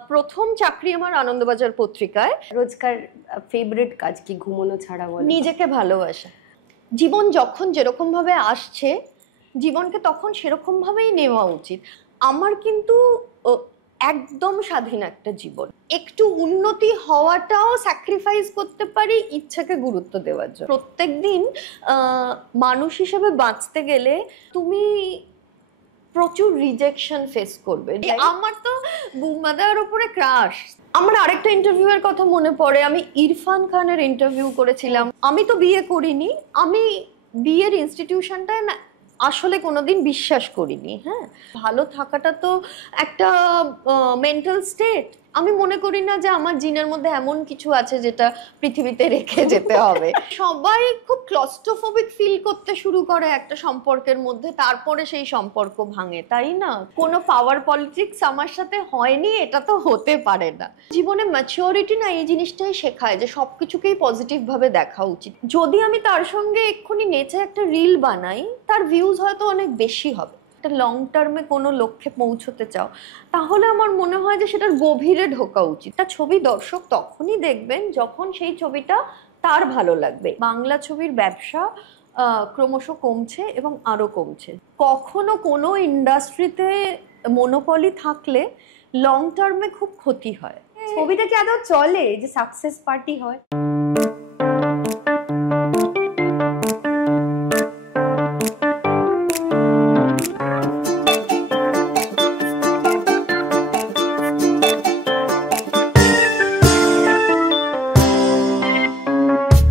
প্রথম চাকরি আমার আনন্দবাজার পত্রিকায়। রোজকার ফেভারিট কাজ কি ঘুমানো ছাড়া? বলো। নিজেকে ভালোবাসা। জীবন যখন যেরকম ভাবে আসছে, জীবনকে তখন সেরকম ভাবেই নেওয়া উচিত। আমার কিন্তু একদম স্বাধীন একটা জীবন। একটু উন্নতি হওয়াটাও স্যাক্রিফাইস করতে পারি ইচ্ছাকে গুরুত্ব দেওয়ার জন্য। প্রত্যেকদিন মানুষ হিসেবে বাঁচতে গেলে তুমি প্রচুর রিজেকশন ফেস করবে। আমার তো বুমাদার উপরে ক্রাশ। আমার আরেকটা ইন্টারভিউ এর কথা মনে পড়ে, আমি ইরফান খানের ইন্টারভিউ করেছিলাম। আমি তো বিয়ে করিনি, আমি বিয়ের ইনস্টিটিউশনটায় না আসলে কোনোদিন বিশ্বাস করিনি। হ্যাঁ, ভালো থাকাটা তো একটা মেন্টাল স্টেট। আমি মনে করি না যে আমার জিনের মধ্যে এমন কিছু আছে যেটা পৃথিবীতে রেখে যেতে হবে। সবাই খুব ক্লস্ট্রোফোবিক ফিল করতে শুরু করে একটা সম্পর্কের মধ্যে, তারপরে সেই সম্পর্ক ভাঙে, তাই না? কোনো পাওয়ার পলিটিক্স আমার সাথে হয়নি, এটা তো হতে পারে না। জীবনে ম্যাচিওরিটি না এই জিনিসটাই শেখায় যে সবকিছুকেই পজিটিভ ভাবে দেখা উচিত। যদি আমি তার সঙ্গে এক্ষুনি নেচে একটা রিল বানাই, তার ভিউজ হয়তো অনেক বেশি হবে। একটা লং টার্মে কোনো লক্ষ্যে পৌঁছতে চাও, তাহলে আমার মনে হয় যে সেটার গভীরে ঢোকা উচিত। একটা ছবি দর্শক তখনই দেখবেন যখন সেই ছবিটা তার ভালো লাগবে। বাংলা ছবির ব্যবসা ক্রমশ কমছে এবং আরো কমছে। কখনো কোনো ইন্ডাস্ট্রিতে মনোপলি থাকলে লং টার্মে খুব ক্ষতি হয়। ছবিটা কি আদৌ চলে যে সাকসেস পার্টি হয়?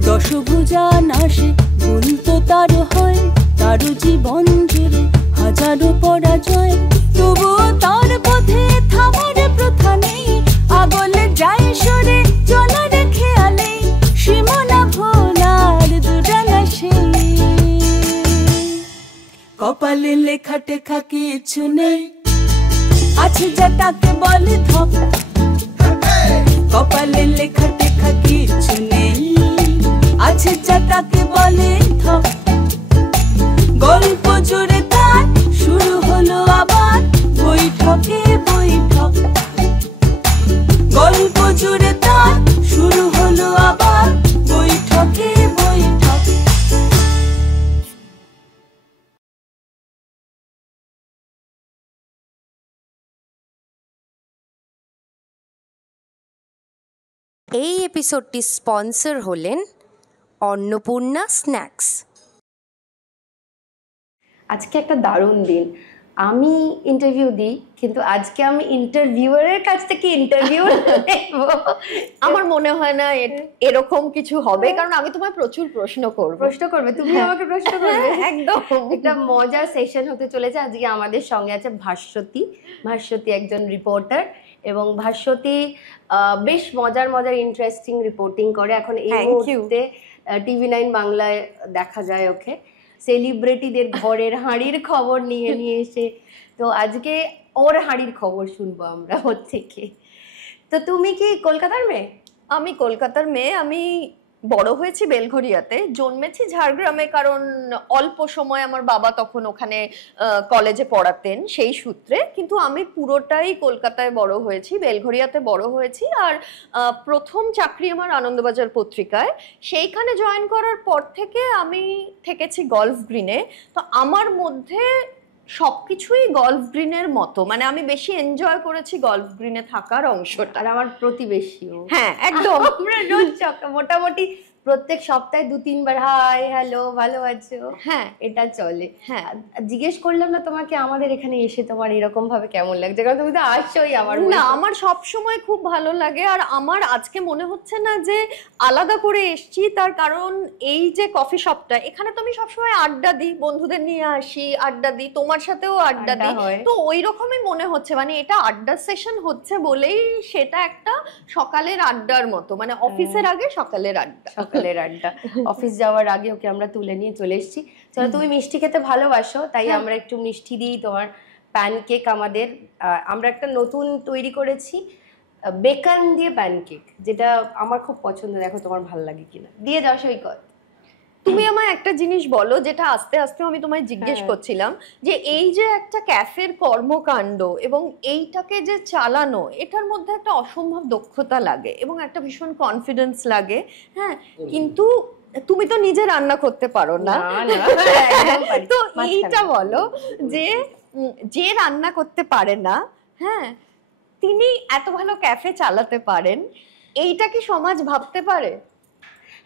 দশভুজা নাশে ভুল তো তার হয়, তার জীবন জুড়ে হাজারো পরাজয়, তবুও তার পথে থামার প্রথা নেই। আগলে যায় সরে চলার খেয়ালে, সীমানা ভোলার দুরানা সেই। কপালে লেখা টেখা কিছু নেই, আছে যা তাকে বলে ধপ। কপালে লেখা টেখা কিছু নেই, আছে যা তাকে বলে ধপ। গল্প জুড়ে তার শুরু হলো আবার বৈঠকে বৈঠক। গল্প জুড়ে তার শুরু হলো আবার বৈঠকে বৈঠক। এই এপিসোডটি স্পন্সর হলেন অন্নপূর্ণা স্ন্যাক্স। আজকে একটা দারুণ দিন। আমি ইন্টারভিউ দিই, কিন্তু আজকে আমি ইন্টারভিউয়ারের কাছ থেকে ইন্টারভিউ নেব। আমার মনে হয় না এরকম কিছু হবে, কারণ আমি তোমায় প্রচুর প্রশ্ন করব। প্রশ্ন করবে তুমি, আমাকে প্রশ্ন করবে। একদম একটা মজার সেশন হতে চলেছে। আজকে আমাদের সঙ্গে আছে ভাস্বতী। ভাস্বতী একজন রিপোর্টার, এবং ভাস্বতী বেশ মজার মজার ইন্টারেস্টিং রিপোর্টিং করে। এখন এই মুহূর্তে টিভি 9 বাংলায় দেখা যায় ওকে। সেলিব্রিটিদের ঘরের হাঁড়ির খবর নিয়ে নিয়ে এসে, তো আজকে ওর হাঁড়ির খবর শুনবো আমরা ওর থেকে। তো তুমি কি কলকাতার মেয়ে? আমি কলকাতার মেয়ে। আমি বড় হয়েছি বেলঘরিয়াতে, জন্মেছি ঝাড়গ্রামে, কারণ অল্প সময় আমার বাবা তখন ওখানে কলেজে পড়াতেন, সেই সূত্রে। কিন্তু আমি পুরোটাই কলকাতায় বড় হয়েছি, বেলঘরিয়াতে বড় হয়েছি। আর প্রথম চাকরি আমার আনন্দবাজার পত্রিকায়। সেইখানে জয়েন করার পর থেকে আমি থেকেছি গলফ গ্রিনে। তো আমার মধ্যে সবকিছুই গলফ গ্রিনের মতো, মানে আমি বেশি এনজয় করেছি গলফ গ্রিনে থাকার অংশটা। আর আমার প্রতিবেশীও। হ্যাঁ, একদম। আমরা রোজ মোটামুটি প্রত্যেক সপ্তাহে 2-3 বার হাই হ্যালো ভালো আছো, হ্যাঁ এটা চলে। হ্যাঁ, জিজ্ঞেস করলাম না তোমাকে আমাদের এখানে এসে তোমার এরকম ভাবে কেমন লাগছে, কারণ তুমি তো আসছোই আমার। না, আমার সব সময় খুব ভালো লাগে। আর আমার আজকে মনে হচ্ছে না যে আলাদা করে এসছি, তার কারণ এই যে কফি শপটা, এখানে তো আমি সবসময় আড্ডা দিই, বন্ধুদের নিয়ে আসি, আড্ডা দিই, তোমার সাথেও আড্ডা দিই। তো ওই রকমই মনে হচ্ছে, মানে এটা আড্ডার সেশন হচ্ছে বলেই সেটা একটা সকালের আড্ডার মতো, মানে অফিসের আগে সকালের আড্ডা। সকালের আড্ডা। অফিস যাওয়ার আগে ওকে আমরা তুলে নিয়ে চলে এসেছি। চলো, তুমি মিষ্টি খেতে ভালোবাসো, তাই আমরা একটু মিষ্টি দিই তোমার। প্যানকেক আমাদের, আমরা একটা নতুন তৈরি করেছি বেকন দিয়ে প্যানকেক, যেটা আমার খুব পছন্দ। দেখো তোমার ভালো লাগে কিনা, দিয়ে যাও সৈকত। তুমি আমায় একটা জিনিস বলো, যেটা আস্তে আস্তে আমি তোমায় জিজ্ঞেস করছিলাম, যে এই যে একটা ক্যাফের কর্মকাণ্ড এবং এইটাকে যে চালানো, এটার মধ্যে একটা অসম্ভব দক্ষতা লাগে এবং একটা ভীষণ কনফিডেন্স লাগে। হ্যাঁ, কিন্তু তুমি তো নিজে রান্না করতে পারো না। তো এইটা বলো যে যে রান্না করতে পারে না, হ্যাঁ, তিনি এত ভালো ক্যাফে চালাতে পারেন, এইটা কি সমাজ ভাবতে পারে?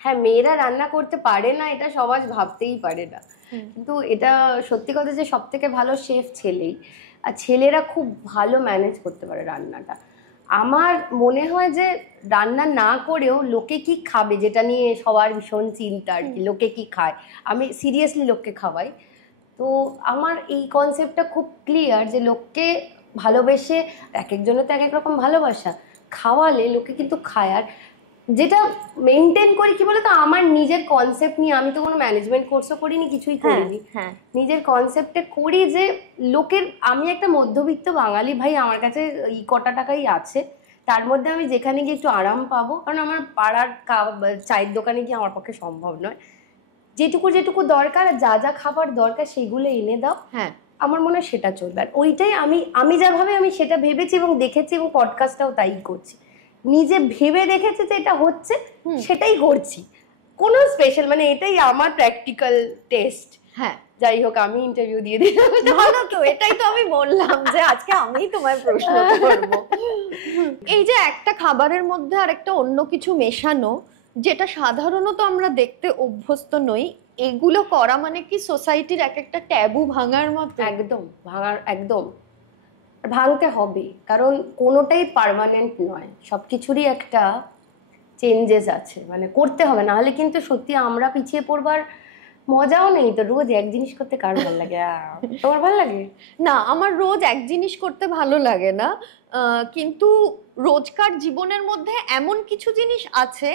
হ্যাঁ, মেয়েরা রান্না করতে পারে না এটা সমাজ ভাবতেই পারে না, কিন্তু এটা সত্যি কথা যে সব থেকে ভালো শেফ ছেলেই, আর ছেলেরা খুব ভালো ম্যানেজ করতে পারে রান্নাটা। আমার মনে হয় যে রান্না না করেও লোকে কি খাবে, যেটা নিয়ে সবার ভীষণ চিন্তা আর কি, লোকে কি খায়, আমি সিরিয়াসলি লোককে খাওয়াই। তো আমার এই কনসেপ্টটা খুব ক্লিয়ার যে লোককে ভালোবেসে, এক একজনের তো এক এক রকম ভালোবাসা, খাওয়ালে লোকে কিন্তু খায়। আর যেটা মেনটেন করি কি বলতো, আমার নিজের কনসেপ্ট নিয়ে, আমি তো কোনো ম্যানেজমেন্ট কোর্সও করিনি, কিছুই করিনি, নিজের কনসেপ্টে করি যে লোকের, আমি একটা মধ্যবিত্ত বাঙালি ভাই, আমার কাছে এই কটা টাকাই আছে, তার মধ্যে আমি যেখানে গিয়ে একটু আরাম পাবো, কারণ আমার পাড়ার চায়ের দোকানে গিয়ে আমার পক্ষে সম্ভব নয়, যেটুকু যেটুকু দরকার, যা যা খাবার দরকার সেগুলো এনে দাও, হ্যাঁ, আমার মনে হয় সেটা চলবে। আর ওইটাই আমি যাভাবে আমি সেটা ভেবেছি এবং দেখেছি, এবং পডকাস্টটাও তাই করছি, নিজে ভেবে দেখেছি যে এটা হচ্ছে, সেটাই করছি, কোনো স্পেশাল, মানে এটাই আমার প্র্যাকটিক্যাল টেস্ট। হ্যাঁ, যাই হোক, আমি ইন্টারভিউ দিয়ে দিলাম। ভালো তো, এটাই তো আমি বললাম যে আজকে আমি তোমায় প্রশ্ন করব। এই যে একটা খাবারের মধ্যে আরেকটা অন্য কিছু মেশানো, যেটা সাধারণত আমরা দেখতে অভ্যস্ত নই, এগুলো করা মানে কি সোসাইটির এক একটা ট্যাবু ভাঙার মতো? একদম একদম ভাঙতে হবে, কারণ কোনোটাই পার্মানেন্ট নয়, সবকিছুরই একটা চেঞ্জেস আছে, মানে করতে হবে, না হলে কিন্তু সত্যি আমরা পিছিয়ে পড়বার মজাও নেই। তো রোজ এক জিনিস করতে কার ভালো লাগে? তোমার ভালো লাগে? না, আমার রোজ এক জিনিস করতে ভালো লাগে না, কিন্তু রোজকার জীবনের মধ্যে এমন কিছু জিনিস আছে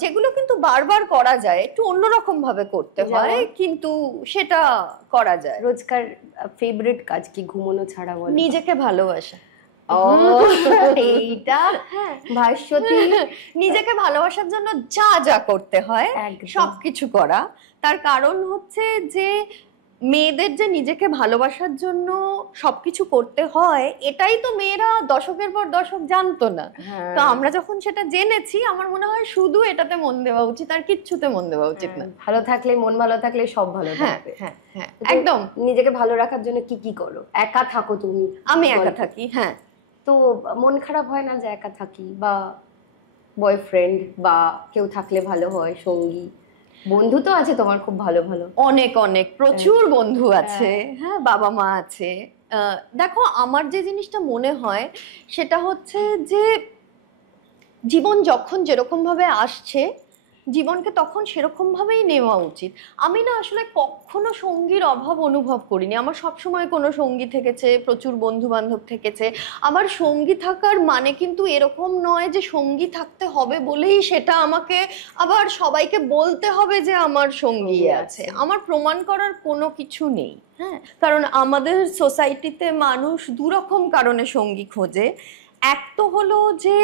যেগুলো কিন্তু বারবার করা যায়, একটু অন্যরকম ভাবে করতে হয়, কিন্তু সেটা করা যায়। রোজকার ফেভারিট কাজ কি ঘুমানো ছাড়া? বলো। নিজেকে ভালোবাসা। এইটা ভাস্বতী, নিজেকে ভালোবাসার জন্য যা যা করতে হয় সবকিছু করা। তার কারণ হচ্ছে যে মেয়েদের যে নিজেকে ভালোবাসার জন্য সবকিছু করতে হয়, এটাই তো মেয়েরা দশকের পর দশক জানতো না। তো আমরা যখন সেটা জেনেছি, আমার মনে হয় শুধু এটাতে মন দেওয়া উচিত, আর কিচ্ছুতে মন দেওয়া উচিত না। ভালো থাকলে, মন ভালো থাকলে সব ভালো থাকবে। হ্যাঁ, একদম। নিজেকে ভালো রাখার জন্য কি কি করো? একা থাকো তুমি? আমি একা থাকি। হ্যাঁ, তো মন খারাপ হয় না যে একা থাকি, বা বয়ফ্রেন্ড বা কেউ থাকলে ভালো হয়, সঙ্গী? বন্ধু তো আছে তোমার খুব ভালো ভালো? অনেক অনেক, প্রচুর বন্ধু আছে। হ্যাঁ, বাবা মা আছে। দেখো, আমার যে জিনিসটা মনে হয় সেটা হচ্ছে যে জীবন যখন যেরকম ভাবে আসছে, জীবনকে তখন সেরকম ভাবেই নেওয়া উচিত। আমি না আসলে কখনো সঙ্গীর অভাব অনুভব করিনি। আমার সবসময় কোনো সঙ্গী থেকেছে, প্রচুর বন্ধু বান্ধব থেকেছে। আমার সঙ্গী থাকার মানে কিন্তু এরকম নয় যে সঙ্গী থাকতে হবে বলেই সেটা আমাকে আবার সবাইকে বলতে হবে যে আমার সঙ্গী আছে। আমার প্রমাণ করার কোনো কিছু নেই। হ্যাঁ, কারণ আমাদের সোসাইটিতে মানুষ দুরকম কারণে সঙ্গী খোঁজে। এক তো হলো যে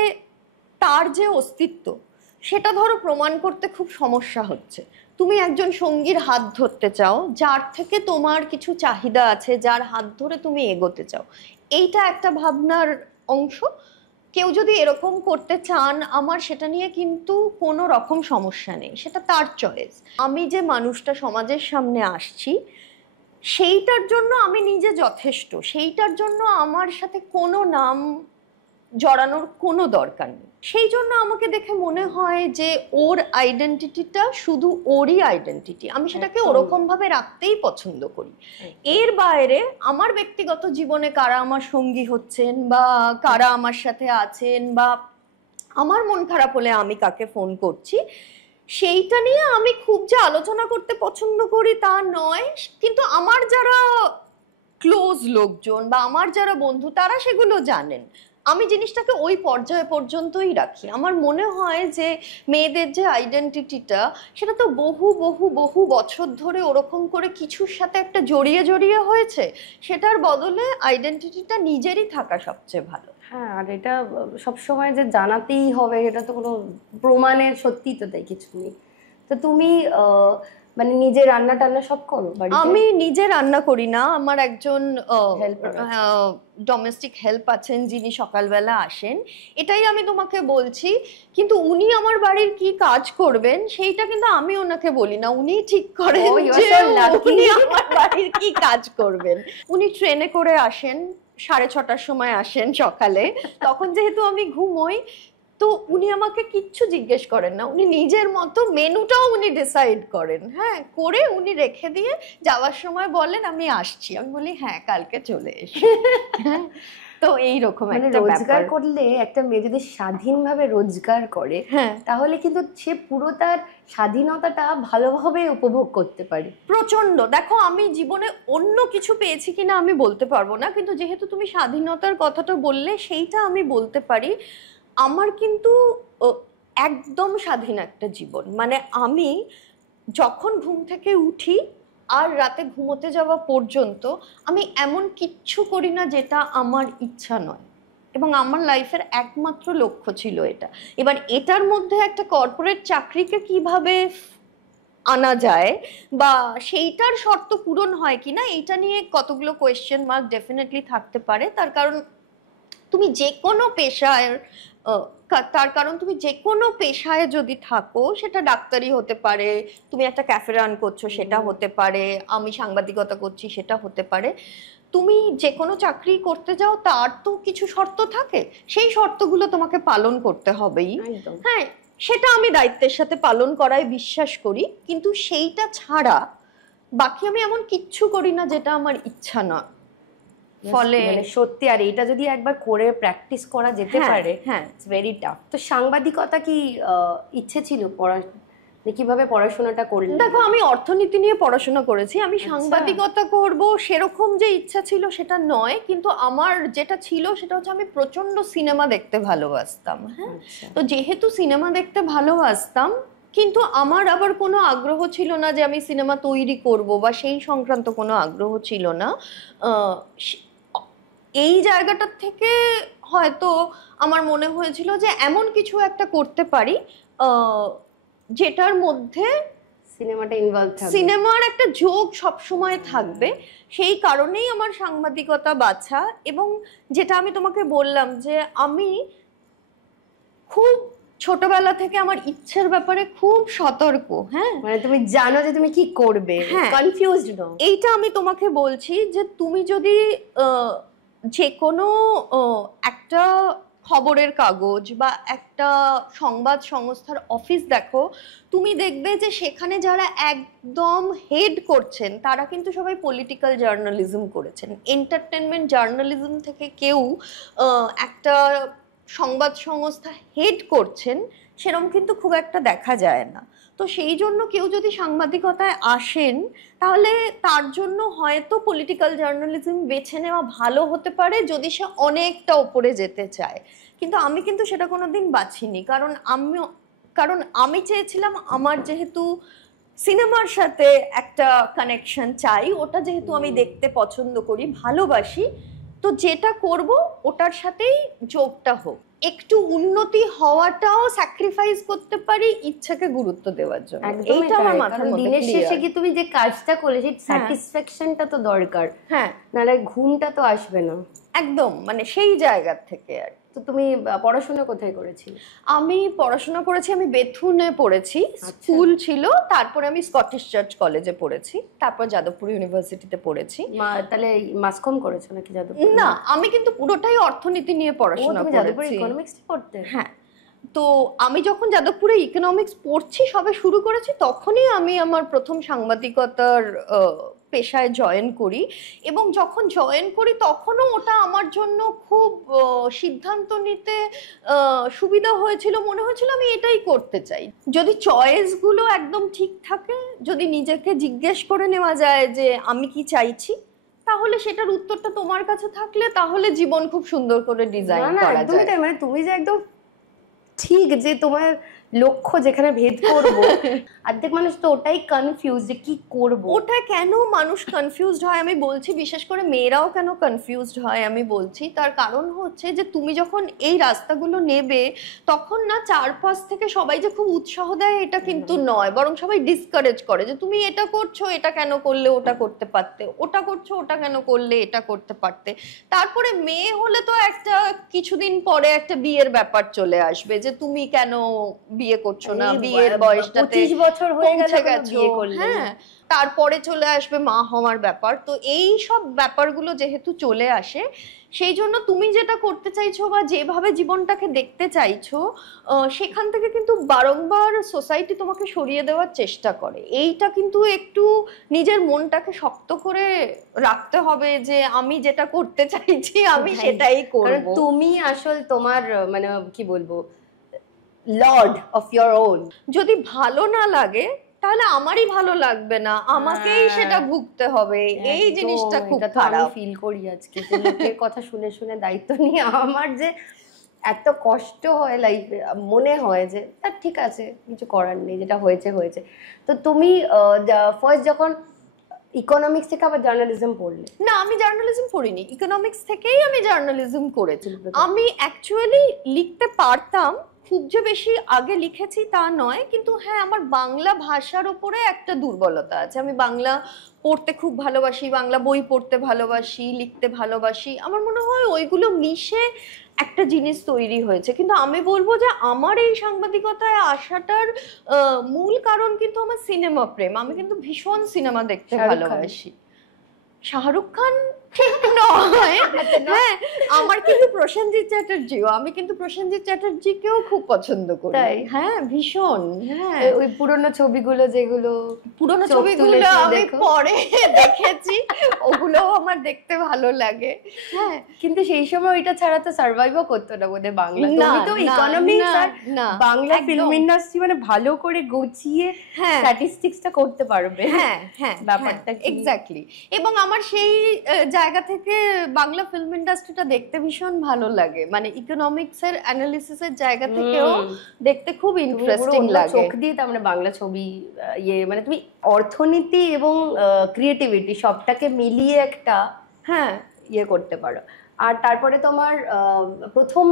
তার যে অস্তিত্ব, সেটা ধরো প্রমাণ করতে খুব সমস্যা হচ্ছে। তুমি একজন সঙ্গীর হাত ধরতে চাও, যার থেকে তোমার কিছু চাহিদা আছে, যার হাত ধরে তুমি এগোতে চাও, এইটা একটা ভাবনার অংশ। কেউ যদি এরকম করতে চান, আমার সেটা নিয়ে কিন্তু কোনো রকম সমস্যা নেই, সেটা তার চয়েস। আমি যে মানুষটা সমাজের সামনে আসছি, সেইটার জন্য আমি নিজে যথেষ্ট, সেইটার জন্য আমার সাথে কোনো নাম জড়ানোর কোনো দরকার নেই। সেই জন্য আমাকে দেখে মনে হয় যে ওর আইডেন্টিটিটা শুধু ওরই আইডেন্টিটি, আমি সেটাকে ওরকম ভাবে রাখতেই পছন্দ করি। এর বাইরে আমার ব্যক্তিগত জীবনে কারা আমার সঙ্গী হচ্ছেন, বা কারা আমার সাথে আছেন, বা আমার মন খারাপ হলে আমি কাকে ফোন করছি, সেইটা নিয়ে আমি খুব যে আলোচনা করতে পছন্দ করি তা নয়। কিন্তু আমার যারা ক্লোজ লোকজন বা আমার যারা বন্ধু, তারা সেগুলো জানেন। আমি জিনিসটাকে ওই পর্যায় পর্যন্তই রাখি। আমার মনে হয় যে মেয়েদের যে আইডেন্টিটিটা, সেটা তো বহু বহু বহু বছর ধরে ওরকম করে কিছুর সাথে একটা জড়িয়ে জড়িয়ে হয়েছে। সেটার বদলে আইডেন্টিটিটা নিজেরই থাকা সবচেয়ে ভালো। হ্যাঁ, আর এটা সবসময় যে জানাতেই হবে, এটা তো কোনো প্রমাণের সত্যি তো তাই কিছু নেই। তো তো তুমি মানে নিজে রান্না টান্না সব করো বাড়িতে? আমি নিজে রান্না করি না, আমার একজন Helper ডোমেস্টিক হেল্প আছেন যিনি সকালবেলা আসেন, এটাই আমি তোমাকে বলছি। কিন্তু উনি আমার বাড়ির কি কাজ করবেন সেইটা কিন্তু আমি ওনাকে বলি না, উনি ঠিক করেন Oh, you are যে so lucky. উনি আমার বাড়ির কি কাজ করবেন। উনি ট্রেনে করে আসেন, 6:30টার সময় আসেন সকালে, তখন যেহেতু আমি ঘুমোই, তো উনি আমাকে কিচ্ছু জিজ্ঞেস করেন না, উনি নিজের মতো মেনুটাও উনি ডিসাইড করেন, হ্যাঁ, করে উনি রেখে দিয়ে যাওয়ার সময় বলেন আমি আসছি, আমি বলি হ্যাঁ কালকে চলে এসো। তো এইরকম মানে একটা রোজগার ব্যাপার। করলে একটা মেয়ে যদি স্বাধীনভাবে রোজগার করে, হ্যাঁ, তাহলে কিন্তু সে পুরো তার স্বাধীনতাটা ভালোভাবে উপভোগ করতে পারে। প্রচন্ড। দেখো আমি জীবনে অন্য কিছু পেয়েছি কিনা আমি বলতে পারবো না, কিন্তু যেহেতু তুমি স্বাধীনতার কথাটা বললে সেইটা আমি বলতে পারি। আমার কিন্তু একদম স্বাধীন একটা জীবন, মানে আমি যখন ঘুম থেকে উঠি আর রাতে ঘুমোতে যাওয়া পর্যন্ত আমি এমন কিচ্ছু করি না যেটা আমার ইচ্ছা নয়, এবং আমার লাইফের একমাত্র লক্ষ্য ছিল এটা। এবার এটার মধ্যে একটা কর্পোরেট চাকরিকে কিভাবে আনা যায় বা সেইটার শর্ত পূরণ হয় কিনা এইটা নিয়ে কতগুলো কোয়েশ্চেন মার্ক ডেফিনেটলি থাকতে পারে। তার কারণ তুমি যে কোনো পেশায় তুমি যে কোনো পেশায় যদি থাকো, সেটা ডাক্তারি হতে পারে, তুমি একটা ক্যাফে রান করছো সেটা হতে পারে, আমি সাংবাদিকতা করছি সেটা হতে পারে, তুমি যে কোনো চাকরি করতে যাও তার তো কিছু শর্ত থাকে, সেই শর্তগুলো তোমাকে পালন করতে হবেই। একদম। হ্যাঁ, সেটা আমি দায়িত্বের সাথে পালন করায় বিশ্বাস করি, কিন্তু সেইটা ছাড়া বাকি আমি এমন কিচ্ছু করি না যেটা আমার ইচ্ছা না। ফলে মানে সত্যি, আর এটা যদি একবার করে প্র্যাকটিস করা যেতে পারে, হ্যাঁ, ইটস ভেরি টাফ। তো সাংবাদিকতা কি ইচ্ছে ছিল কিভাবে পড়াশোনাটা করলে? দেখো আমি অর্থনীতি নিয়ে পড়াশোনা করেছি, আমি সাংবাদিকতা করব সেরকম যে ইচ্ছা ছিল সেটা নয়, কিন্তু আমার যেটা ছিল সেটা হচ্ছে আমি প্রচন্ড সিনেমা দেখতে ভালোবাসতাম। হ্যাঁ, তো যেহেতু সিনেমা দেখতে ভালোবাসতাম, কিন্তু আমার আবার কোনো আগ্রহ ছিল না যে আমি সিনেমা তৈরি করব বা সেই সংক্রান্ত কোনো আগ্রহ ছিল না। এই জায়গাটার থেকে হয়তো আমার মনে হয়েছিল যে এমন কিছু একটা করতে পারি যেটার মধ্যে সিনেমাটা ইনভলভ থাকবে, সিনেমার একটা যোগ সবসময় থাকবে, সেই কারণেই আমার সাংবাদিকতা বাছা। এবং যেটা আমি তোমাকে বললাম যে আমি খুব ছোটবেলা থেকে আমার ইচ্ছের ব্যাপারে খুব সতর্ক। হ্যাঁ, মানে তুমি জানো যে তুমি কি করবে, কনফিউজড নও। এইটা আমি তোমাকে বলছি যে তুমি যদি যে কোনো একটা খবরের কাগজ বা একটা সংবাদ সংস্থার অফিস দেখো, তুমি দেখবে যে সেখানে যারা একদম হেড করছেন তারা কিন্তু সবাই পলিটিক্যাল জার্নালিজম করেছেন। এন্টারটেনমেন্ট জার্নালিজম থেকে কেউ একটা সংবাদ সংস্থা হেড করছেন সেরকম কিন্তু খুব একটা দেখা যায় না। তো সেই জন্য কেউ যদি সাংবাদিকতায় আসেন তাহলে তার জন্য হয়তো পলিটিক্যাল জার্নালিজম বেছে নেওয়া ভালো হতে পারে যদি সে অনেকটা ওপরে যেতে চায়, কিন্তু আমি কিন্তু সেটা কোনোদিন বাছিনি। কারণ আমি চেয়েছিলাম আমার যেহেতু সিনেমার সাথে একটা কানেকশন চাই, ওটা যেহেতু আমি দেখতে পছন্দ করি, ভালোবাসি, তো যেটা করব ওটার সাথেই যোগটা হোক, একটু উন্নতি হওয়াটাও স্যাক্রিফাইস করতে পারি ইচ্ছাকে গুরুত্ব দেওয়ার জন্য। এইটা আমার মাথার মধ্যে দিনের শেষে কি তুমি যে কাজটা করলে সেই স্যাটিসফ্যাকশনটা তো দরকার, হ্যাঁ, নাহলে ঘুমটা তো আসবে না। একদম, মানে সেই জায়গা থেকে আর। তো তুমি পড়াশোনা কোথায় করেছিলে? আমি পড়াশোনা করেছি, আমি বেথুনে পড়েছি, স্কুল ছিল, তারপরে আমি স্কটিশ চার্চ কলেজে পড়েছি, তারপর যাদবপুর ইউনিভার্সিটিতে পড়েছি। তাহলে মাসকম করেছো নাকি যাদবপুর? না, আমি কিন্তু পুরোটাই অর্থনীতি নিয়ে পড়াশোনা করেছি। যাদবপুর ইকোনমিক্স পড়তে? হ্যাঁ, তো আমি যখন যাদবপুরে ইকোনমিক্স পড়ছি, সবে শুরু করেছি, তখনই আমি আমার প্রথম সাংবাদিকতার পেশায় জয়েন করি। এবং যখন জয়েন করি তখনও ওটা আমার জন্য খুব সিদ্ধান্ত নিতে সুবিধা হয়েছিল, মনে হয়েছিল আমি এটাই করতে চাই। যদি চয়েসগুলো একদম ঠিক থাকে, যদি নিজেকে জিজ্ঞেস করে নেওয়া যায় যে আমি কি চাইছি, তাহলে সেটার উত্তরটা তোমার কাছে থাকলে তাহলে জীবন খুব সুন্দর করে ডিজাইন করা যায়। মানে তুমি যে একদম ঠিক যে তোমার লক্ষ্য যেখানে ভেদ করব, অর্ধেক মানুষ তো ওটাই কনফিউজ যে কি করব। ওটা কেন মানুষ কনফিউজড হয় আমি বলছি, বিশেষ করে মেয়েরাও কেন কনফিউজড হয় আমি বলছি। তার কারণ হচ্ছে যে তুমি যখন এই রাস্তাগুলো নেবে তখন না চারপাশ থেকে সবাই যে খুব উৎসাহ দেয় এটা কিন্তু নয়, বরং সবাই ডিসকারেজ করে যে তুমি এটা করছো, এটা কেন করলে ওটা করতে পারতে, ওটা করছো ওটা কেন করলে এটা করতে পারতে। তারপরে মেয়ে হলে তো একটা কিছুদিন পরে একটা বিয়ের ব্যাপার চলে আসবে যে তুমি কেন বিয়ে করছো না, বিয়ের বয়সটাতে 25 বছর হয়ে গেছে বিয়ে করলে। হ্যাঁ, তারপরে চলে আসবে মা হওয়ার ব্যাপার। তো এই সব ব্যাপারগুলো যেহেতু চলে আসে, সেই জন্য তুমি যেটা করতে চাইছো বা যেভাবে জীবনটাকে দেখতে চাইছো সেখান থেকে কিন্তু বারংবার সোসাইটি তোমাকে সরিয়ে দেওয়ার চেষ্টা করে। এইটা কিন্তু একটু নিজের মনটাকে শক্ত করে রাখতে হবে যে আমি যেটা করতে চাইছি আমি সেটাই করব। তুমি আসল তোমার মানে কি বলবো লর্ড অফ ইয়োর ওন। যদি ভালো না লাগে তাহলে আমারই ভালো লাগবে না, আমাকেই সেটা ভুগতে হবে। এই জিনিসটা খুব খারাপ ফিল করি আজকে, যে লোকের কথা শুনে শুনে দায়িত্ব নিয়ে আমার যে এত কষ্ট হয় লাইফে। মনে হয় যে ঠিক আছে, কিছু করার নেই, যেটা হয়েছে হয়েছে। তো তুমি ফার্স্ট যখন ইকোনমিক্স থেকে আবার জার্নালিজম পড়লে? না, আমি জার্নালিজম পড়িনি, ইকোনমিক্স থেকেই আমি জার্নালিজম করেছি। আমি অ্যাকচুয়ালি লিখতে পারতাম, খুব যে বেশি আগে লিখেছি তা নয়, কিন্তু হ্যাঁ আমার বাংলা ভাষার উপরে একটা দুর্বলতা আছে। আমি বাংলা পড়তে খুব ভালোবাসি, বাংলা বই পড়তে ভালোবাসি, লিখতে ভালোবাসি। আমার মনে হয় ওইগুলো মিশে একটা জিনিস তৈরি হয়েছে। কিন্তু আমি বলবো যে আমার এই সাংবাদিকতায় আসাটার মূল কারণ কিন্তু আমার সিনেমা প্রেম। আমি কিন্তু ভীষণ সিনেমা দেখতে ভালোবাসি। শাহরুখ খান ঠিক নয়, হ্যাঁ আমার কিন্তু প্রসেনজিৎ চ্যাটার্জিও, আমি কিন্তু প্রসেনজিৎ চ্যাটার্জিকেও খুব পছন্দ করি। হ্যাঁ ভীষণ। হ্যাঁ ওই পুরনো ছবিগুলো, যেগুলো পুরনো ছবিগুলো আমি পরে দেখেছি, ওগুলো আমার দেখতে ভালো লাগে। হ্যাঁ কিন্তু সেই সময় ওইটা ছাড়া তো সার্ভাইভও করতো না বোধহয় বাংলা। তুমি তো ইকোনমিক্স আর বাংলা ফিল্ম ইন্ডাস্ট্রি মানে ভালো করে গুছিয়ে স্ট্যাটিস্টিক্সটা করতে পারবে। হ্যাঁ হ্যাঁ ব্যাপারটা এক্স্যাক্টলি। এবং আমার সেই জায়গা থেকে বাংলা ফিল্ম ইন্ডাস্ট্রিটা দেখতে ভীষণ ভালো লাগে, মানে ইকোনমিক্স এর অ্যানালিসিসের জায়গা থেকেও দেখতে খুব ইন্টারেস্টিং লাগে। চোখ দিয়ে তার মানে বাংলা ছবি মানে তুমি অর্থনীতি এবং ক্রিয়েটিভিটি সবটাকে মিলিয়ে একটা করতে পারো। আর তারপরে তোমার প্রথম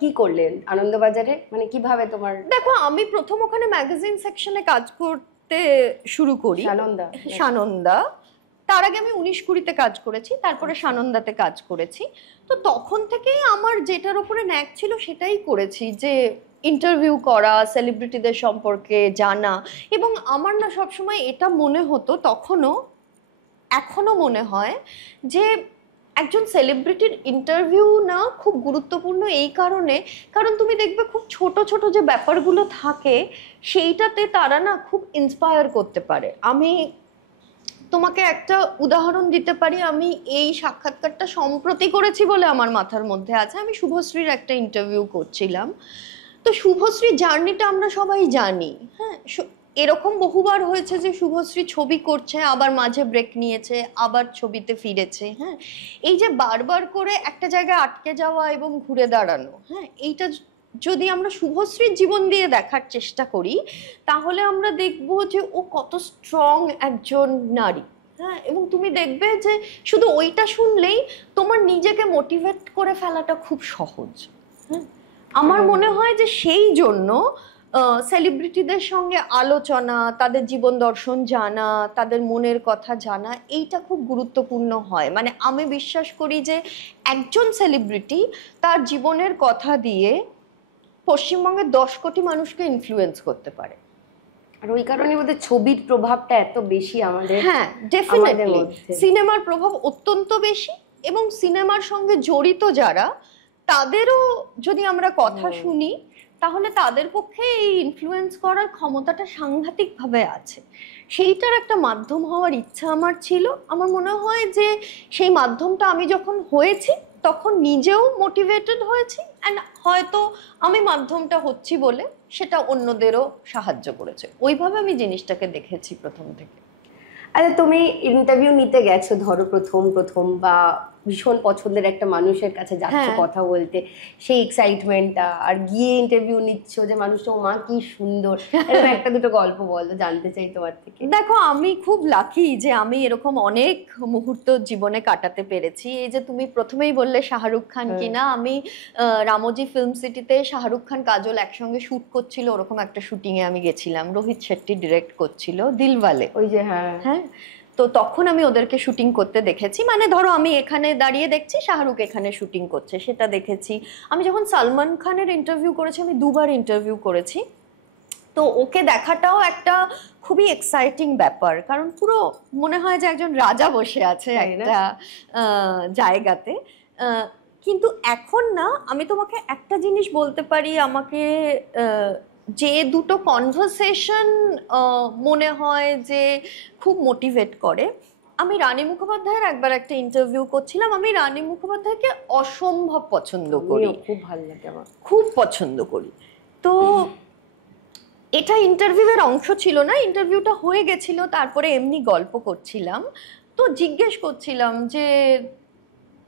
কি করলেন আনন্দবাজারে, মানে কিভাবে তোমার? দেখো আমি প্রথম ওখানে ম্যাগাজিন সেকশনে কাজ করতে শুরু করি, সানন্দা। তার আগে আমি 19-20-তে কাজ করেছি, তারপরে সানন্দাতে কাজ করেছি। তো তখন থেকেই আমার যেটার উপরে ন্যাক ছিল সেটাই করেছি, যে ইন্টারভিউ করা, সেলিব্রিটিদের সম্পর্কে জানা। এবং আমার না সবসময় এটা মনে হতো, এখনো মনে হয় যে একজন সেলিব্রিটির ইন্টারভিউ না খুব গুরুত্বপূর্ণ এই কারণ তুমি দেখবে খুব ছোট ছোট যে ব্যাপারগুলো থাকে সেইটাতে তারা না খুব ইন্সপায়ার করতে পারে। আমি তোমাকে একটা উদাহরণ দিতে পারি। আমি এই সাক্ষাৎকারটা সম্প্রতি করেছি বলে আমার মাথার মধ্যে আছে। আমি শুভশ্রীর একটা ইন্টারভিউ করছিলাম। তো শুভশ্রীর জার্নিটা আমরা সবাই জানি। হ্যাঁ, এরকম বহুবার হয়েছে যে শুভশ্রী ছবি করছে, আবার মাঝে ব্রেক নিয়েছে, আবার ছবিতে ফিরেছে। হ্যাঁ, এই যে বারবার করে একটা জায়গায় আটকে যাওয়া এবং ঘুরে দাঁড়ানো, হ্যাঁ এইটা যদি আমরা শুভশ্রীর জীবন দিয়ে দেখার চেষ্টা করি তাহলে আমরা দেখব যে ও কত স্ট্রং একজন নারী। হ্যাঁ, এবং তুমি দেখবে যে শুধু ওইটা শুনলেই তোমার নিজেকে মোটিভেট করে ফেলাটা খুব সহজ। হ্যাঁ, আমার মনে হয় যে সেই জন্য সেলিব্রিটিদের সঙ্গে আলোচনা, তাদের জীবন দর্শন জানা, তাদের মনের কথা জানা, এইটা খুব গুরুত্বপূর্ণ হয়। মানে আমি বিশ্বাস করি যে একজন সেলিব্রিটি তার জীবনের কথা দিয়ে পশ্চিমবঙ্গের 10 কোটি মানুষকে ইনফ্লুয়েন্স করতে পারে। আর ওই কারণে বোধহয় ছবির প্রভাবটা এত বেশি আমাদের। হ্যাঁ ডেফিনেটলি সিনেমার প্রভাব অত্যন্ত বেশি, এবং সিনেমার সঙ্গে জড়িত যারা তাদেরও যদি আমরা কথা শুনি তাহলে তাদের পক্ষে এই ইনফ্লুয়েন্স করার ক্ষমতাটা সাংঘাতিকভাবে আছে। সেইটার একটা মাধ্যম হওয়ার ইচ্ছা আমার ছিল। আমার মনে হয় যে সেই মাধ্যমটা আমি যখন হয়েছি তখন নিজেও মোটিভেটেড হয়েছি, অ্যান্ড হয়তো আমি মাধ্যমটা হচ্ছি বলে সেটা অন্যদেরও সাহায্য করেছে। ওইভাবে আমি জিনিসটাকে দেখেছি প্রথম থেকে। আচ্ছা, তুমি ইন্টারভিউ নিতে গেছো ধরো প্রথম বা ভীষণ পছন্দের একটা মানুষের কাছে যাচ্ছ হ্যাঁ। কথা বলতে, সেই এক্সাইটমেন্টটা, আর গিয়ে ইন্টারভিউ নিচ্ছ যে মানুষটা ও মা কি সুন্দর, এরকম একটা দুটো গল্প বলো, জানতে চাই তোমার থেকে। দেখো, আমি খুব লাকি যে আমি এরকম অনেক মুহূর্ত জীবনে কাটাতে পেরেছি। এই যে তুমি প্রথমেই বললে শাহরুখ খান কিনা, আমি রামোজি ফিল্ম সিটিতে শাহরুখ খান কাজল একসঙ্গে শুট করছিল, ওরকম একটা শুটিং এ আমি গেছিলাম। রোহিত শেট্টি ডিরেক্ট করছিল, দিলওয়ালে। ওই যে হ্যাঁ হ্যাঁ, তো তখন আমি ওদেরকে শুটিং করতে দেখেছি। মানে ধরো আমি এখানে দাঁড়িয়ে দেখছি শাহরুখ এখানে শুটিং করছে, সেটা দেখেছি। আমি যখন সালমান খানের ইন্টারভিউ করেছি, আমি 2 বার ইন্টারভিউ করেছি। তো ওকে দেখাটাও একটা খুবই এক্সাইটিং ব্যাপার, কারণ পুরো মনে হয় যে একজন রাজা বসে আছে একটা জায়গাতে। কিন্তু এখন না, আমি তোমাকে একটা জিনিস বলতে পারি, আমাকে যে দুটো কনভারসেশন মনে হয় যে খুব মোটিভেট করে। আমি রানী মুখোপাধ্যায়ের একবার একটা ইন্টারভিউ করছিলাম। আমি রানী মুখোপাধ্যায়কে অসম্ভব পছন্দ করি, খুব ভালো লাগে আমার, খুব পছন্দ করি। তো এটা ইন্টারভিউয়ের অংশ ছিল না, ইন্টারভিউটা হয়ে গেছিল, তারপরে এমনি গল্প করছিলাম। তো জিজ্ঞেস করছিলাম যে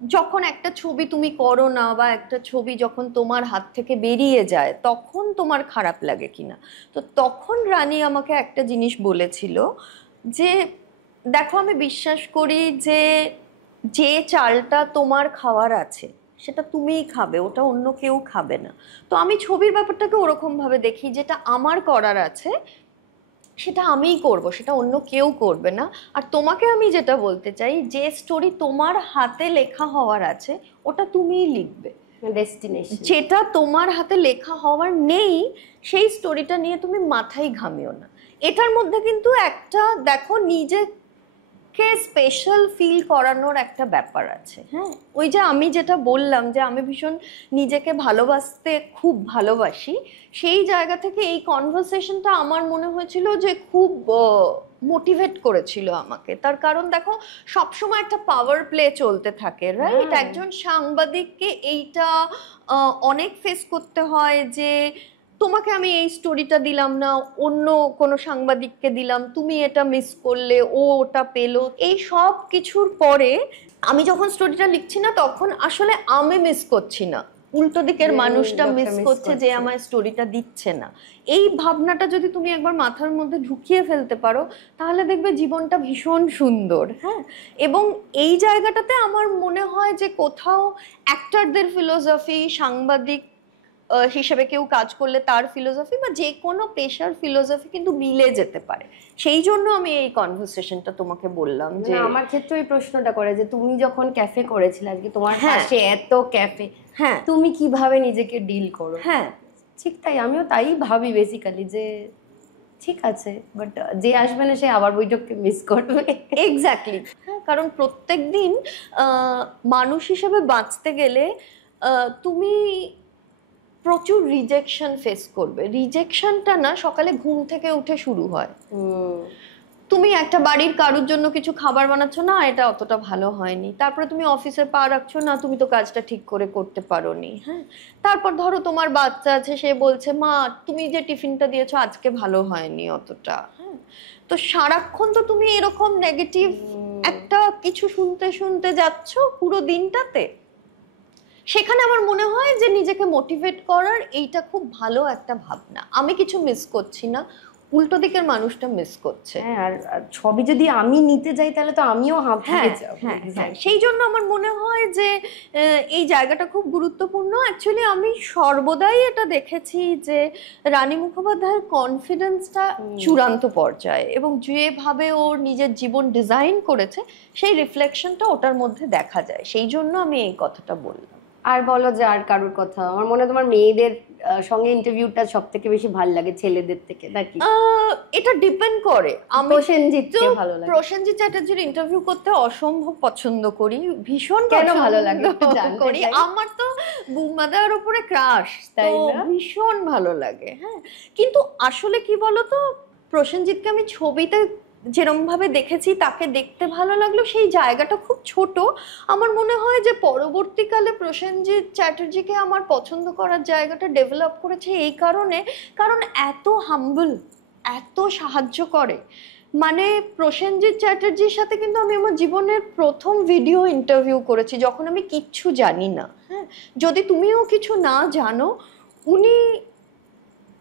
যখন একটা ছবি তুমি করো না, বা একটা ছবি যখন তোমার হাত থেকে বেরিয়ে যায়, তখন তোমার খারাপ লাগে কিনা। তো তখন রানী আমাকে একটা জিনিস বলেছিল যে দেখো, আমি বিশ্বাস করি যে যে চালটা তোমার খাওয়ার আছে সেটা তুমিই খাবে, ওটা অন্য কেউ খাবে না। তো আমি ছবির ব্যাপারটাকে ওরকম ভাবে দেখি, যেটা আমার করার আছে সেটা আমিই করব, সেটা অন্য কেউ করবে না। আর তোমাকে আমি যেটা বলতে চাই, যে স্টোরি তোমার হাতে লেখা হওয়ার আছে ওটা তুমিই লিখবে। ডেস্টিনেশন যেটা তোমার হাতে লেখা হওয়ার নেই, সেই স্টোরিটা নিয়ে তুমি মাথায় ঘামিও না। এটার মধ্যে কিন্তু একটা দেখো, নিজেকে স্পেশাল ফিল করানোর একটা ব্যাপার আছে। হ্যাঁ, ওই যে আমি যেটা বললাম যে আমি ভীষণ নিজেকে ভালোবাসতে খুব ভালোবাসি, সেই জায়গা থেকে এই কনভারসেশনটা আমার মনে হয়েছিল যে খুব মোটিভেট করেছিল আমাকে। তার কারণ দেখো, সবসময় একটা পাওয়ার প্লে চলতে থাকে, রাইট? একজন সাংবাদিককে এইটা অনেক ফেস করতে হয় যে তোমাকে আমি এই স্টোরিটা দিলাম না, অন্য কোনো সাংবাদিককে দিলাম, তুমি এটা মিস করলে, ও ওটা পেলো। এই সব কিছুর পরে আমি যখন স্টোরিটা লিখছি না, তখন আসলে আমি মিস করছি না, উল্টো দিকের মানুষটা মিস করছে যে আমার স্টোরিটা দিচ্ছে না। এই ভাবনাটা যদি তুমি একবার মাথার মধ্যে ঢুকিয়ে ফেলতে পারো, তাহলে দেখবে জীবনটা ভীষণ সুন্দর। হ্যাঁ, এবং এই জায়গাটাতে আমার মনে হয় যে কোথাও অ্যাক্টরদের ফিলোসফি, সাংবাদিক হিসেবে কেউ কাজ করলে তার ফিলোসফি, বা যে কোনো পেশার ফিলোসফি কিন্তু মিলে যেতে পারে। সেই জন্য আমি এই কনভারসেশনটা তোমাকে বললাম যে আমার ক্ষেত্রে এই প্রশ্নটা করে যে তুমি যখন ক্যাফে করেছিলে, আজকে তোমার পাশে এত ক্যাফে, হ্যাঁ, তুমি কিভাবে নিজেকে ডিল করো? হ্যাঁ, ঠিক তাই, আমিও তাই ভাবি বেসিক্যালি, যে ঠিক আছে, বাট যে আসবে না সে আবার বৈঠককে মিস করবে। এক্স্যাক্টলি। হ্যাঁ, কারণ প্রত্যেক দিন মানুষ হিসেবে বাঁচতে গেলে তুমি প্রচুর রিজেকশন ফেস করবে। রিজেকশনটা না সকালে ঘুম থেকে উঠে শুরু হয়। তুমি একটা বাড়ির কারোর জন্য কিছু খাবার বানাচ্ছ, না এটা অতটা ভালো হয়নি, তারপরে তুমি অফিসে পা রাখছো, না তুমি তো কাজটা ঠিক করে করতে পারোনি। হ্যাঁ, তারপর ধরো তোমার বাচ্চা আছে, সে বলছে মা তুমি যে টিফিনটা দিয়েছো আজকে ভালো হয়নি অতটা। হ্যাঁ, তো সারাক্ষণ তো তুমি এরকম নেগেটিভ একটা কিছু শুনতে শুনতে যাচ্ছ পুরো দিনটাতে। সেখানে আমার মনে হয় যে নিজেকে মোটিভেট করার এইটা খুব ভালো একটা ভাবনা। আমি কিছু মিস করছি না, উল্টো দিকের মানুষটা মিস করছে। হ্যাঁ, আর ছবি যদি আমি নিতে যাই তাহলে তো আমিও হাঁপিয়ে যাব। হ্যাঁ, সেই জন্য আমার মনে হয় যে এই জায়গাটা খুব গুরুত্বপূর্ণ। অ্যাকচুয়ালি আমি সর্বদাই এটা দেখেছি যে রানী মুখোপাধ্যায়ের কনফিডেন্সটা চূড়ান্ত পর্যায়ে, এবং যেভাবে ওর নিজের জীবন ডিজাইন করেছে সেই রিফ্লেকশনটা ওটার মধ্যে দেখা যায়। সেই জন্য আমি এই কথাটা বললাম। আর বলো যে আর কারোর কথা। আমার মনে হয় তোমার মেয়েদের সঙ্গে ইন্টারভিউটা সব থেকে বেশি ভালো লাগে ছেলেদের থেকে, নাকি? এটা ডিপেন্ড করে। আমি প্রসেনজিৎকে ভালো লাগে। প্রসেনজিৎ চ্যাটার্জির ইন্টারভিউ করতে অসম্ভব পছন্দ করি, ভীষণ কেন ভালো লাগে করি। আমার তো বুম্বাদার উপরে ক্রাশ, তাই না? ভীষণ ভালো লাগে। হ্যাঁ, কিন্তু আসলে কি বলতো, প্রসেনজিৎকে আমি ছবিতে যেরকম ভাবে দেখেছি, তাকে দেখতে ভালো লাগলো, সেই জায়গাটা খুব ছোট। আমার মনে হয় যে পরবর্তীকালে প্রসেনজিৎ চ্যাটার্জিকে আমার পছন্দ করার জায়গাটা ডেভেলপ করেছে এই কারণে, কারণ এত হাম্বল, এত সাহায্য করে। মানে প্রসেনজিৎ চ্যাটার্জির সাথে কিন্তু আমি আমার জীবনের প্রথম ভিডিও ইন্টারভিউ করেছি যখন আমি কিচ্ছু জানি না। হ্যাঁ, যদি তুমিও কিছু না জানো উনি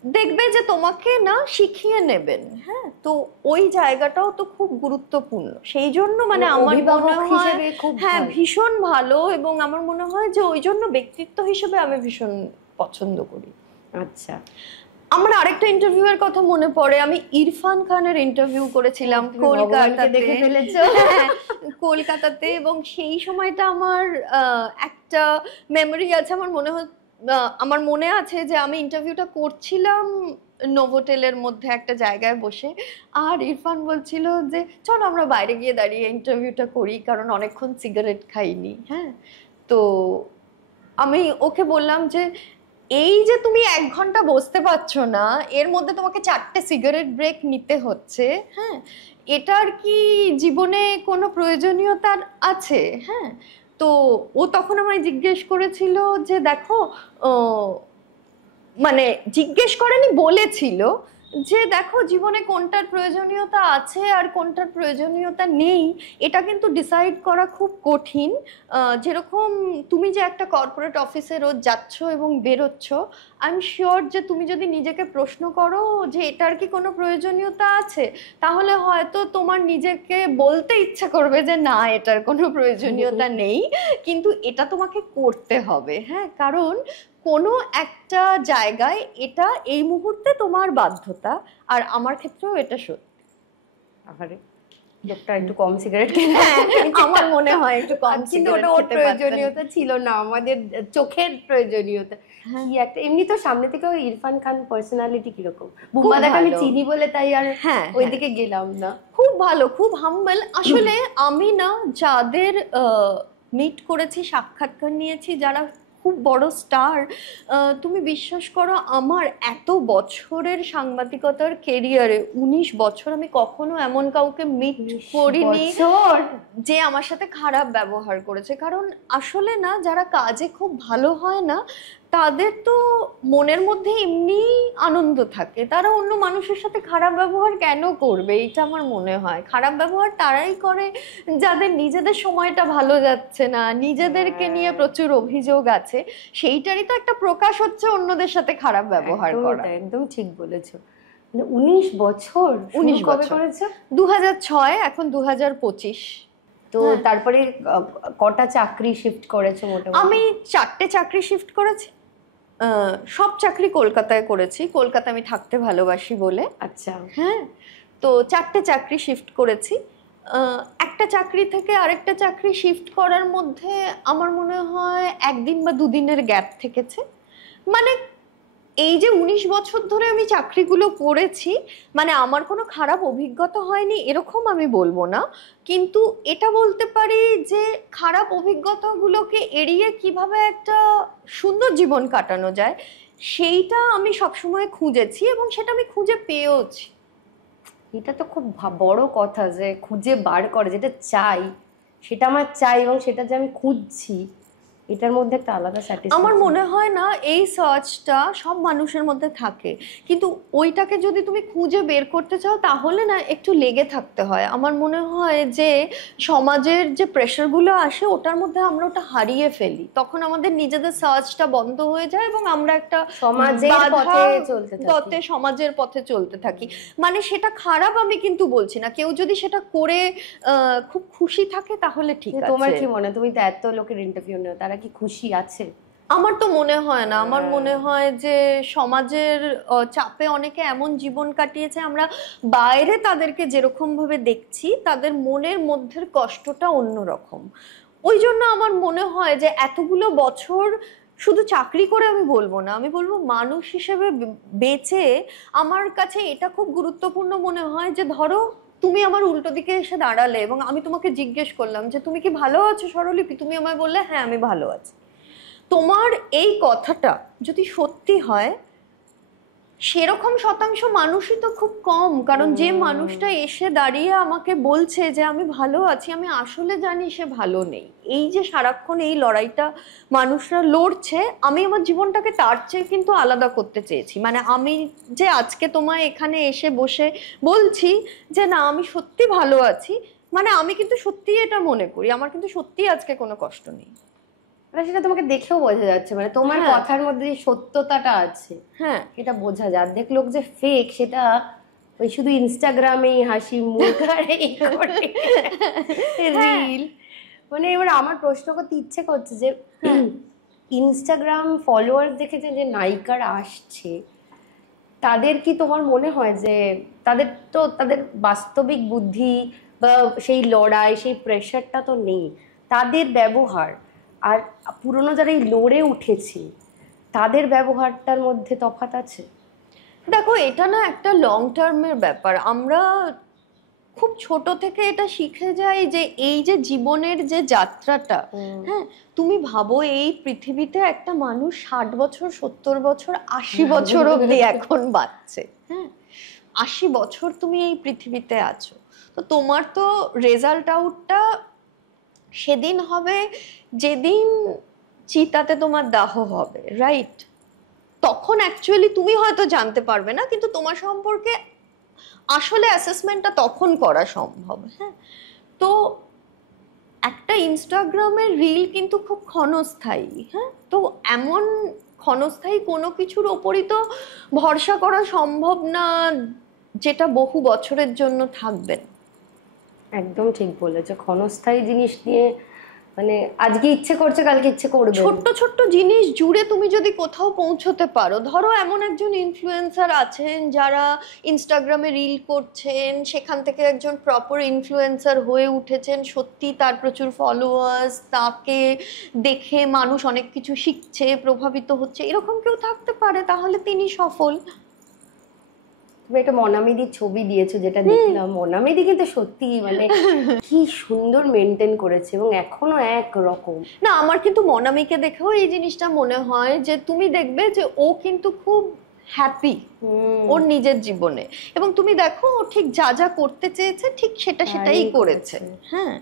দেখবে যে তোমাকে না শিখিয়ে নেবেন। হ্যাঁ, তো ওই জায়গাটাও তো খুব গুরুত্বপূর্ণ, সেই জন্য মানে আমার মনে হয় হ্যাঁ ভীষণ ভালো, এবং আমার মনে হয় যে ওই জন্য ব্যক্তিত্ব হিসেবে আমি ভীষণ পছন্দ করি। আচ্ছা, আমার আরেকটা ইন্টারভিউ এর কথা মনে পড়ে, আমি ইরফান খানের ইন্টারভিউ করেছিলাম কলকাতাতে। দেখে ফেলেছো? কলকাতাতে, এবং সেই সময়টা আমার একটা মেমোরি আছে। আমার মনে আছে যে আমি ইন্টারভিউটা করছিলাম নোভোটেলের মধ্যে একটা জায়গায় বসে, আর ইরফান বলছিল যে চলো আমরা বাইরে গিয়ে দাঁড়িয়ে ইন্টারভিউটা করি, কারণ অনেকক্ষণ সিগারেট খাইনি। হ্যাঁ, তো আমি ওকে বললাম যে এই যে তুমি 1 ঘন্টা বসতে পারছো না, এর মধ্যে তোমাকে 4টে সিগারেট ব্রেক নিতে হচ্ছে, হ্যাঁ, এটার কি জীবনে কোনো প্রয়োজনীয়তা আছে? হ্যাঁ, তো ও তখন আমায় জিজ্ঞেস করেছিল যে দেখো, মানে জিজ্ঞেস করেনি, বলেছিল যে দেখো জীবনে কোনটার প্রয়োজনীয়তা আছে আর কোনটার প্রয়োজনীয়তা নেই এটা কিন্তু ডিসাইড করা খুব কঠিন। যেরকম তুমি যে একটা কর্পোরেট অফিসে রোজ যাচ্ছ এবং বেরোচ্ছ, আই এম শিওর যে তুমি যদি নিজেকে প্রশ্ন করো যে এটার কি কোনো প্রয়োজনীয়তা আছে, তাহলে হয়তো তোমার নিজেকে বলতে ইচ্ছা করবে যে না, এটার কোনো প্রয়োজনীয়তা নেই, কিন্তু এটা তোমাকে করতে হবে। হ্যাঁ, কারণ কোনো একটা জায়গায় এটা এই মুহূর্তে তোমার বাধ্যতা, আর আমার ক্ষেত্রেও এটা সত্যি। আরে লোকটা একটু কম সিগারেট আমার মনে হয় একটু কম, কিন্তু ওটা ওর প্রয়োজনীয়তা ছিল না, আমাদের চোখের প্রয়োজনীয়তা কি একটা। এমনি তো সামনে থেকে ওই ইরফান খান পার্সোনালিটি কিরকম? বুম্বাদাকে আমি চিনি বলে তাই আর ওইদিকে গেলাম না। খুব ভালো, খুব হাম্বল। আসলে আমি না যাদের মিট করেছি, সাক্ষাৎকার নিয়েছি, যারা খুব বড় স্টার, তুমি বিশ্বাস করো আমার এত বছরের সাংবাদিকতার কেরিয়ারে 19 বছর আমি কখনো এমন কাউকে মিট করিনি যে আমার সাথে খারাপ ব্যবহার করেছে। কারণ আসলে না, যারা কাজে খুব ভালো হয় না তাদের তো মনের মধ্যে এমনি আনন্দ থাকে, তারা অন্য মানুষের সাথে খারাপ ব্যবহার কেন করবে? এটা আমার মনে হয় খারাপ ব্যবহার তারাই করে যাদের নিজেদের সময়টা ভালো যাচ্ছে না, নিজেদেরকে নিয়ে প্রচুর অভিযোগ আছে, সেইটারই তো একটা প্রকাশ হচ্ছে অন্যদের সাথে খারাপ ব্যবহার করা। একদম ঠিক বলেছো। 19 বছর 19 কবে বছর করেছো? 2006, এখন 2025। তো তারপরে কটা চাকরি শিফট করেছো মোটামুটি? আমি 4টে চাকরি শিফট করেছি। সব চাকরি কলকাতায় করেছি, কলকাতা আমি থাকতে ভালোবাসি বলে। আচ্ছা, হ্যাঁ, তো 4টে চাকরি শিফট করেছি। একটা চাকরি থেকে আরেকটা চাকরি শিফট করার মধ্যে আমার মনে হয় 1 দিন বা 2 দিনের গ্যাপ থেকেছে। মানে এই যে 19 বছর ধরে আমি চাকরিগুলো করেছি, মানে আমার কোনো খারাপ অভিজ্ঞতা হয়নি এরকম আমি বলবো না, কিন্তু এটা বলতে পারি যে খারাপ অভিজ্ঞতাগুলোকে এড়িয়ে কিভাবে একটা সুন্দর জীবন কাটানো যায় সেইটা আমি সবসময় খুঁজেছি, এবং সেটা আমি খুঁজে পেয়েওছি। এটা তো খুব বড় কথা যে খুঁজে বার করে যেটা চাই সেটা আমার চাই, এবং সেটা যে আমি খুঁজছি এটার মধ্যে একটা আলাদা স্যাটিসফ্যাকশন। আমার মনে হয় না এই সার্চটা সব মানুষের মধ্যে থাকে, কিন্তু ওইটাকে যদি তুমি খুঁজে বের করতে চাও তাহলে না একটু লেগে থাকতে হয়। আমার মনে হয় যে সমাজের যে প্রেশারগুলো আসে ওটার মধ্যে আমরা ওটা হারিয়ে ফেলি, তখন আমাদের নিজেদের সার্চটা বন্ধ হয়ে যায় এবং আমরা একটা সমাজের পথে চলতে থাকি। মানে সেটা খারাপ আমি কিন্তু বলছি না, কেউ যদি সেটা করে খুব খুশি থাকে তাহলে ঠিক আছে। তোমার কি মনে হয়, তুমি তো এত লোকের ইন্টারভিউ নাও, তারা কি খুশি আছে? আমার তো মনে হয় না। আমার মনে হয় যে সমাজের চাপে অনেকে এমন জীবন কাটিয়েছে, আমরা বাইরে তাদেরকে যেরকম ভাবে দেখছি তাদের মনের মধ্যের কষ্টটা অন্যরকম। ওই জন্য আমার মনে হয় যে এতগুলো বছর শুধু চাকরি করে আমি বলবো না, আমি বলবো মানুষ হিসেবে বেঁচে আমার কাছে এটা খুব গুরুত্বপূর্ণ মনে হয় যে ধরো তুমি আমার উল্টো দিকে এসে দাঁড়ালে এবং আমি তোমাকে জিজ্ঞেস করলাম যে তুমি কি ভালো আছো স্বরলিপি, তুমি আমায় বললে হ্যাঁ আমি ভালো আছি। তোমার এই কথাটা যদি সত্যি হয় সেরকম শতাংশ মানুষই তো খুব কম, কারণ যে মানুষটা এসে দাঁড়িয়ে আমাকে বলছে যে আমি ভালো আছি, আমি আসলে জানি সে ভালো নেই। এই যে সারাক্ষণ এই লড়াইটা মানুষরা লড়ছে, আমি আমার জীবনটাকে তার চেয়ে কিন্তু আলাদা করতে চেয়েছি। মানে আমি যে আজকে তোমায় এখানে এসে বসে বলছি যে না আমি সত্যি ভালো আছি, মানে আমি কিন্তু সত্যিই এটা মনে করি, আমার কিন্তু সত্যিই আজকে কোনো কষ্ট নেই। সেটা তোমাকে দেখেও বোঝা যাচ্ছে, মানে তোমার কথার মধ্যে যে সত্যতাটা আছে হ্যাঁ সেটা বোঝা যায়। অর্ধেক লোক যে ফেক, সেটা ওই শুধু ইনস্টাগ্রামে হাসি মুখ আর রিল। মানে এবার আমার প্রশ্ন করতে ইচ্ছে করছে যে ইনস্টাগ্রাম ফলোয়ার দেখে যে নায়িকারা আসছে, তাদের কি তোমার মনে হয় যে তাদের বাস্তবিক বুদ্ধি বা সেই লড়াই, সেই প্রেশারটা তো নেই, তাদের ব্যবহার আর পুরনো যারা এই লড়ে উঠেছে তাদের ব্যবহারটার মধ্যে তফাৎ আছে? দেখো, এটা না একটা লং টার্মের ব্যাপার। আমরা খুব ছোট থেকে এটা শিখে যাই যে এই যে জীবনের যে যাত্রাটা, হ্যাঁ তুমি ভাবো এই পৃথিবীতে একটা মানুষ 60 বছর 70 বছর 80 বছর অব্দি এখন বাঁচছে। হ্যাঁ 80 বছর তুমি এই পৃথিবীতে আছো, তো তোমার তো রেজাল্ট আউটটা সেদিন হবে যেদিন চিতাতে তোমার দাহ হবে, রাইট? তখন অ্যাকচুয়ালি তুমি হয়তো জানতে পারবে না, কিন্তু তোমার সম্পর্কে আসলে অ্যাসেসমেন্টটা তখন করা সম্ভব। হ্যাঁ তো একটা ইনস্টাগ্রামের রিল কিন্তু খুব ক্ষণস্থায়ী। হ্যাঁ তো এমন ক্ষণস্থায়ী কোনো কিছুর ওপরই তো ভরসা করা সম্ভব না যেটা বহু বছরের জন্য থাকবে। একদম ঠিক বলেছো, ক্ষণস্থায়ী জিনিস নিয়ে মানে আজকে ইচ্ছে করছে কালকে ইচ্ছে করবে। ছোট্ট ছোট্ট জিনিস জুড়ে তুমি যদি কোথাও পৌঁছতে পারো, ধরো এমন একজন ইনফ্লুয়েন্সার আছেন যারা ইনস্টাগ্রামে রিল করছেন, সেখান থেকে একজন প্রপার ইনফ্লুয়েন্সার হয়ে উঠেছেন, সত্যি তার প্রচুর ফলোয়ার্স, তাকে দেখে মানুষ অনেক কিছু শিখছে, প্রভাবিত হচ্ছে, এরকম কেউ থাকতে পারে, তাহলে তিনি সফল। তুমি একটা মনামিদির ছবি দিয়েছো, যেটা দেখলাম, মনামিদি কিন্তু সত্যি মানে কি সুন্দর মেনটেন করেছে এবং এখনো এক রকম। না আমার কিন্তু মনামিকে দেখেও এই জিনিসটা মনে হয় যে তুমি দেখবে যে ও কিন্তু খুব হ্যাপি ওর নিজের জীবনে, এবং তুমি দেখো ও ঠিক যা যা করতে চেয়েছে ঠিক সেটাই করেছে। হ্যাঁ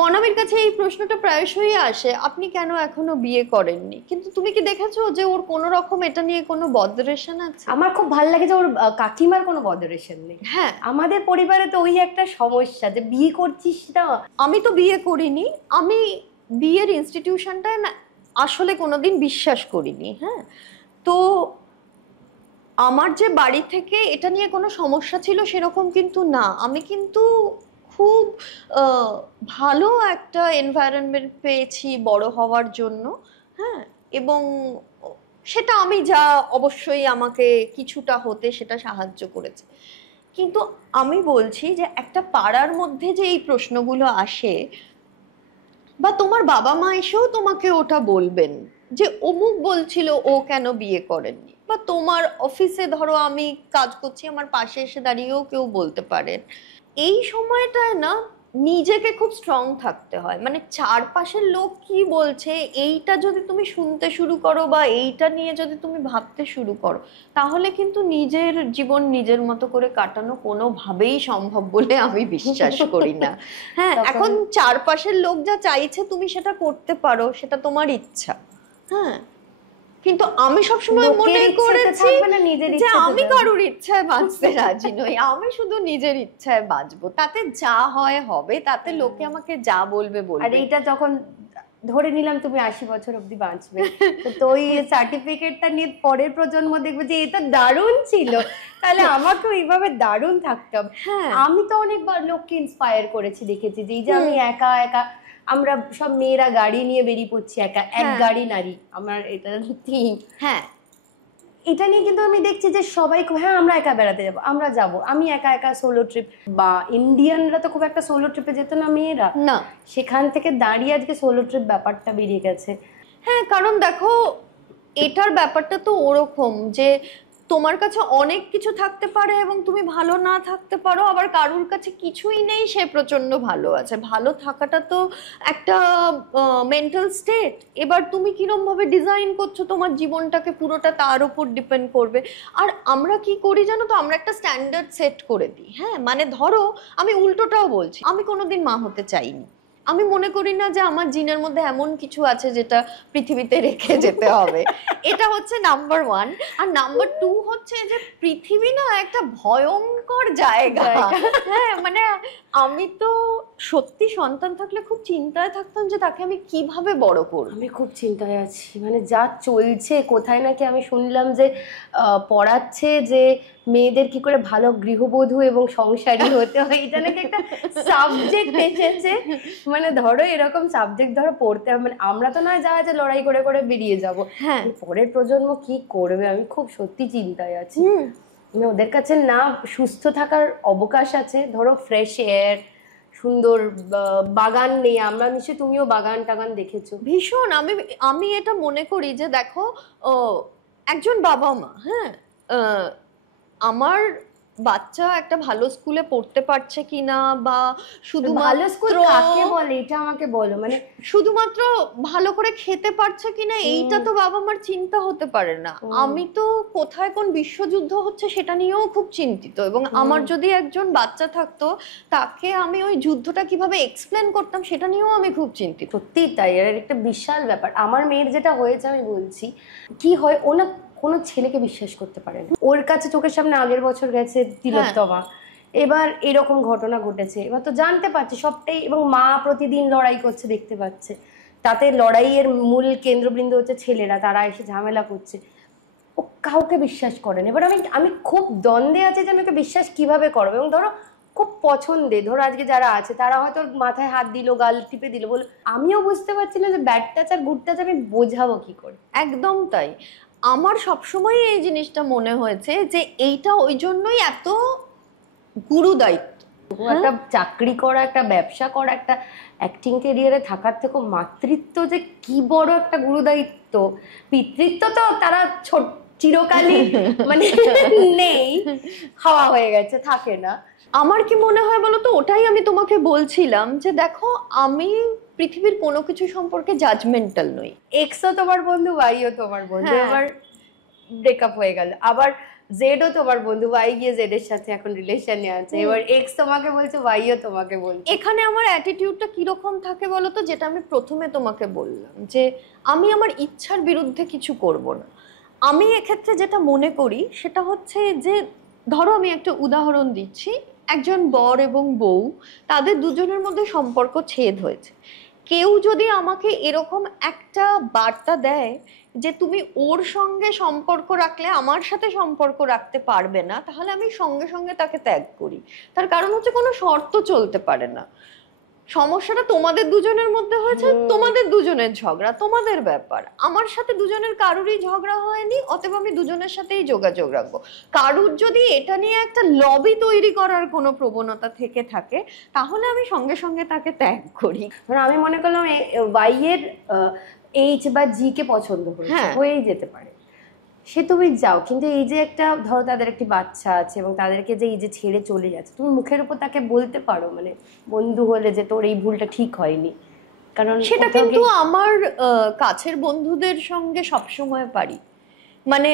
মনামির কাছে এই প্রশ্নটা প্রায়শই আসে, আপনি কেন এখনো বিয়ে করেননি? কিন্তু তুমি কি দেখেছো যে ওর কোনো রকম এটা নিয়ে কোনো বদরেশন আছে? আমার খুব ভালো লাগে যে ওর কাকিমার কোনো বদরেশন নেই। হ্যাঁ আমাদের পরিবারে তো ওই একটা সমস্যা যে বিয়ে করছিস না। আমি তো বিয়ে করিনি, আমি বিয়ের ইনস্টিটিউশনটায় না আসলে কোনোদিন বিশ্বাস করিনি। হ্যাঁ তো আমার যে বাড়ি থেকে এটা নিয়ে কোনো সমস্যা ছিল সেরকম কিন্তু না, আমি কিন্তু খুব ভালো একটা এনভায়রনমেন্ট পেয়েছি বড় হওয়ার জন্য। হ্যাঁ এবং সেটা আমি যা অবশ্যই আমাকে কিছুটা হতে সেটা সাহায্য করেছে। কিন্তু আমি বলছি যে একটা পাড়ার মধ্যে যে এই প্রশ্নগুলো আসে, বা তোমার বাবা মা এসেও তোমাকে ওটা বলবেন যে অমুক বলছিল ও কেন বিয়ে করেননি, বা তোমার অফিসে ধরো আমি কাজ করছি, আমার পাশে এসে দাঁড়িয়েও কেউ বলতে পারেন। এই সময়টায় না নিজেকে খুব স্ট্রং থাকতে হয়। মানে চারপাশের লোক কি বলছে এইটা যদি তুমি শুনতে শুরু করো বা এইটা নিয়ে যদি তুমি ভাবতে শুরু করো, তাহলে কিন্তু নিজের জীবন নিজের মতো করে কাটানো কোনোভাবেই সম্ভব বলে আমি বিশ্বাস করি না। হ্যাঁ এখন চারপাশের লোক যা চাইছে তুমি সেটা করতে পারো, সেটা তোমার ইচ্ছা। হ্যাঁ কিন্তু আমি সবসময় মনে করেছি যে আমি কারোর ইচ্ছায় বাঁচতে রাজি নই, আমি শুধু নিজের ইচ্ছায় বাঁচবো, তাতে যা হয় হবে, তাতে লোকে আমাকে যা বলবে বলবে। আর এইটা যখন ধরে নিলাম তুমি 80 বছর অব্দি বাঁচবে, তো ওই সার্টিফিকেটটা নিয়ে পরের প্রজন্ম দেখবে যে এটা দারুণ ছিল, তাহলে আমাকেও এইভাবে দারুণ থাকতে হবে। আমি তো অনেকবার লোককে ইন্সপায়ার করেছি, দেখেছি যে এই যে আমি একা একা, আমরা সব মেয়েরা গাড়ি নিয়ে বেরিয়ে পড়ছি একা, এক গাড়ি নারী, আমার এটা থিম। হ্যাঁ এটা নিয়ে কিন্তু আমি দেখছি যে সবাই হ্যাঁ আমরা একা বেড়াতে যাবো, আমরা যাব, আমি একা একা সোলো ট্রিপ, বা ইন্ডিয়ানরা তো খুব একটা সোলো ট্রিপে যেত না মেয়েরা, না সেখান থেকে দাঁড়িয়ে আজকে সোলো ট্রিপ ব্যাপারটা বেরিয়ে গেছে। হ্যাঁ কারণ দেখো এটার ব্যাপারটা তো ওরকম যে তোমার কাছে অনেক কিছু থাকতে পারে এবং তুমি ভালো না থাকতে পারো, আবার কারুর কাছে কিছুই নেই, সে প্রচন্ড ভালো আছে। ভালো থাকাটা তো একটা মেন্টাল স্টেট। এবার তুমি কিরম ভাবে ডিজাইন করছো তোমার জীবনটাকে, পুরোটা তার উপর ডিপেন্ড করবে। আর আমরা কি করি জানো তো, আমরা একটা স্ট্যান্ডার্ড সেট করে দিই। হ্যাঁ, মানে ধরো আমি উল্টোটাও বলছি, আমি কোনোদিন মা হতে চাইনি। আমি মনে করি না যে আমার জিনের মধ্যে এমন কিছু আছে যেটা পৃথিবীতে রেখে যেতে হবে। এটা হচ্ছে নাম্বার 1। আর নাম্বার 2 হচ্ছে যে পৃথিবী না একটা ভয়ঙ্কর জায়গা। হ্যাঁ, মানে আমি তো সত্যি সন্তান থাকলে খুব চিন্তায় থাকতাম যে তাকে আমি কিভাবে বড় করব। আমি খুব চিন্তায় আছি, মানে যা চলছে, কোথায় নাকি আমি শুনলাম যে পড়াচ্ছে যে মেয়েদের কি করে ভালো গৃহবধূ এবং সংসারী হতে হয়, এটা নাকি একটা সাবজেক্ট এসেছে। মানে ধরো এরকম সাবজেক্ট ধরো পড়তে হবে, মানে আমরা তো নয় যা আছে লড়াই করে করে বেরিয়ে যাব, হ্যাঁ, পরের প্রজন্ম কি করবে, আমি খুব সত্যি চিন্তায় আছি। মানে ওদের কাছে না সুস্থ থাকার অবকাশ আছে, ধরো ফ্রেশ এয়ার, সুন্দর বাগান নেই। আমরা নিশ্চয়ই তুমিও বাগান টাগান দেখেছো। ভীষণ। আমি এটা মনে করি যে দেখো, একজন বাবা মা, হ্যাঁ, আমার বাচ্চা একটা ভালো স্কুলে পড়তে পারছে কিনা, বা ভালো স্কুল শুধুমাত্র কাকে বলে এটা আমাকে বলো, মানে শুধুমাত্র ভালো করে খেতে পারছে কিনা এইটা তো বাবা মার চিন্তা হতে পারে না। আমি তো কোথায় কোন বিশ্বযুদ্ধ হচ্ছে সেটা নিয়েও খুব চিন্তিত, এবং আমার যদি একজন বাচ্চা থাকতো তাকে আমি ওই যুদ্ধটা কিভাবে এক্সপ্লেন করতাম সেটা নিয়েও আমি খুব চিন্তিত। সত্যি তাই, এর একটা বিশাল ব্যাপার। আমার মেয়ের যেটা হয়েছে আমি বলছি, কি হয় ও না কোনো ছেলেকে বিশ্বাস করতে পারে না। ওর কাছে চোখের সামনে আগের বছর গেছে তিলোত্তমা, এবার এরকম ঘটনা ঘটেছে, এবার তো জানতে পারছে সবটাই, এবং মা প্রতিদিন লড়াই করছে দেখতে পাচ্ছে, তাতে লড়াইয়ের মূল কেন্দ্রবৃন্দ হচ্ছে ছেলেরা, তারা এসে ঝামেলা করছে, ও কাউকে বিশ্বাস করেন। এবার আমি খুব দ্বন্দ্বে আছি যে আমি ওকে বিশ্বাস কিভাবে করবো। এবং ধরো খুব পছন্দে, ধরো আজকে যারা আছে তারা হয়তো মাথায় হাত দিল, গাল টিপে দিল, বলে আমিও বুঝতে পারছি না যে ব্যাড টাচ আর গুড টাচ আমি বোঝাবো কি করে। একদম তাই। আমার সবসময় এই জিনিসটা মনে হয়েছে যে এইটা ওই জন্যই এত গুরু দায়িত্ব। একটা চাকরি করা, একটা ব্যবসা করা, একটা অ্যাক্টিং ক্যারিয়ারে থাকার থেকে মাতৃত্ব যে কি বড় একটা গুরুদায়িত্ব। পিতৃত্ব তো তারা চিরকালই মানে নেই, খাওয়া হয়ে গেছে, থাকে না। আমার কি মনে হয় বলো তো, ওটাই আমি তোমাকে বলছিলাম যে দেখো, আমি পৃথিবীর কোনো কিছু সম্পর্কে জাজমেন্টাল নই। এক্সও তোমার বন্ধু, ওয়াইও তোমার বন্ধু, হ্যাঁ। আবার ব্রেকআপ হয়ে গেল, আবার জেডও তোমার বন্ধু, ওয়াই গিয়ে জেড এর সাথে এখন রিলেশনে আছে, এবার এক্স তোমাকে বলছে, ওয়াইও তোমাকে বলছে। এখানে আমার অ্যাটিটিউডটা কিরকম থাকে বলো তো, যেটা আমি প্রথমে তোমাকে বললাম যে আমি আমার ইচ্ছার বিরুদ্ধে কিছু করব না। আমি এক্ষেত্রে যেটা মনে করি সেটা হচ্ছে যে, ধরো আমি একটা উদাহরণ দিচ্ছি, একজন বর এবং বউ, তাদের দুজনের মধ্যে সম্পর্ক ছেদ হয়েছে। কেউ যদি আমাকে এরকম একটা বার্তা দেয় যে তুমি ওর সঙ্গে সম্পর্ক রাখলে আমার সাথে সম্পর্ক রাখতে পারবে না, তাহলে আমি সঙ্গে সঙ্গে তাকে ত্যাগ করি। তার কারণ হচ্ছে কোনো শর্ত চলতে পারে না। সমস্যাটা তোমাদের দুজনের মধ্যে হয়েছে, তোমাদের দুজনের ঝগড়া, তোমাদের ব্যাপার। আমার সাথে দুজনের কারুরই ঝগড়া হয়নি, অতএব আমি দুজনের সাথেই যোগাযোগ রাখবো। কারুর যদি এটা নিয়ে একটা লবি তৈরি করার কোনো প্রবণতা থেকে থাকে, তাহলে আমি সঙ্গে সঙ্গে তাকে ত্যাগ করি। মানে আমি মনে করলাম ওয়াই এর এইচ বা জি কে পছন্দ হয়েই যেতে পারে, সে তুমি যাও, কিন্তু এই যে একটা ধরো তাদের একটি বাচ্চা আছে এবং তাদেরকে যে এই যে ছেড়ে চলে যাচ্ছে, তুমি মুখের উপর তাকে বলতে পারো, মানে বন্ধু হলে, যে তোর এই ভুলটা ঠিক হয়নি? কারণ সেটা কিন্তু আমার কাছের বন্ধুদের সঙ্গে সবসময় পারি। মানে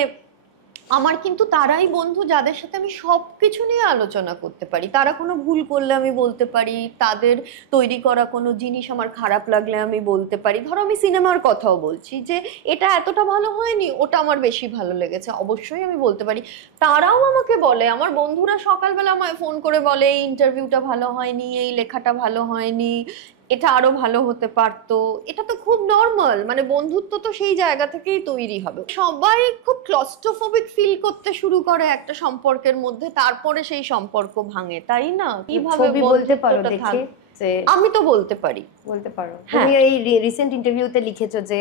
আমার কিন্তু তারাই বন্ধু যাদের সাথে আমি সবকিছু নিয়ে আলোচনা করতে পারি। তারা কোনো ভুল করলে আমি বলতে পারি, তাদের তৈরি করা কোনো জিনিস আমার খারাপ লাগলে আমি বলতে পারি। ধরো আমি সিনেমার কথাও বলছি যে এটা এতটা ভালো হয়নি, ওটা আমার বেশি ভালো লেগেছে, অবশ্যই আমি বলতে পারি। তারাও আমাকে বলে, আমার বন্ধুরা সকালবেলা আমায় ফোন করে বলে এই ইন্টারভিউটা ভালো হয়নি, এই লেখাটা ভালো হয়নি, এটা আরো ভালো হতে পারতো। এটা তো খুব নর্মাল, মানে বন্ধুত্ব তো সেই জায়গা থেকেই তৈরি হবে। সবাই খুব ক্লস্ট্রোফোবিক ফিল করতে শুরু করে একটা সম্পর্কের মধ্যে, তারপরে সেই সম্পর্ক ভাঙে, তাই না? কিভাবে বলতে পারো দেখে? আমি তো বলতে পারি। বলতে পারো। তুমি এই রিসেন্ট ইন্টারভিউতে লিখেছো যে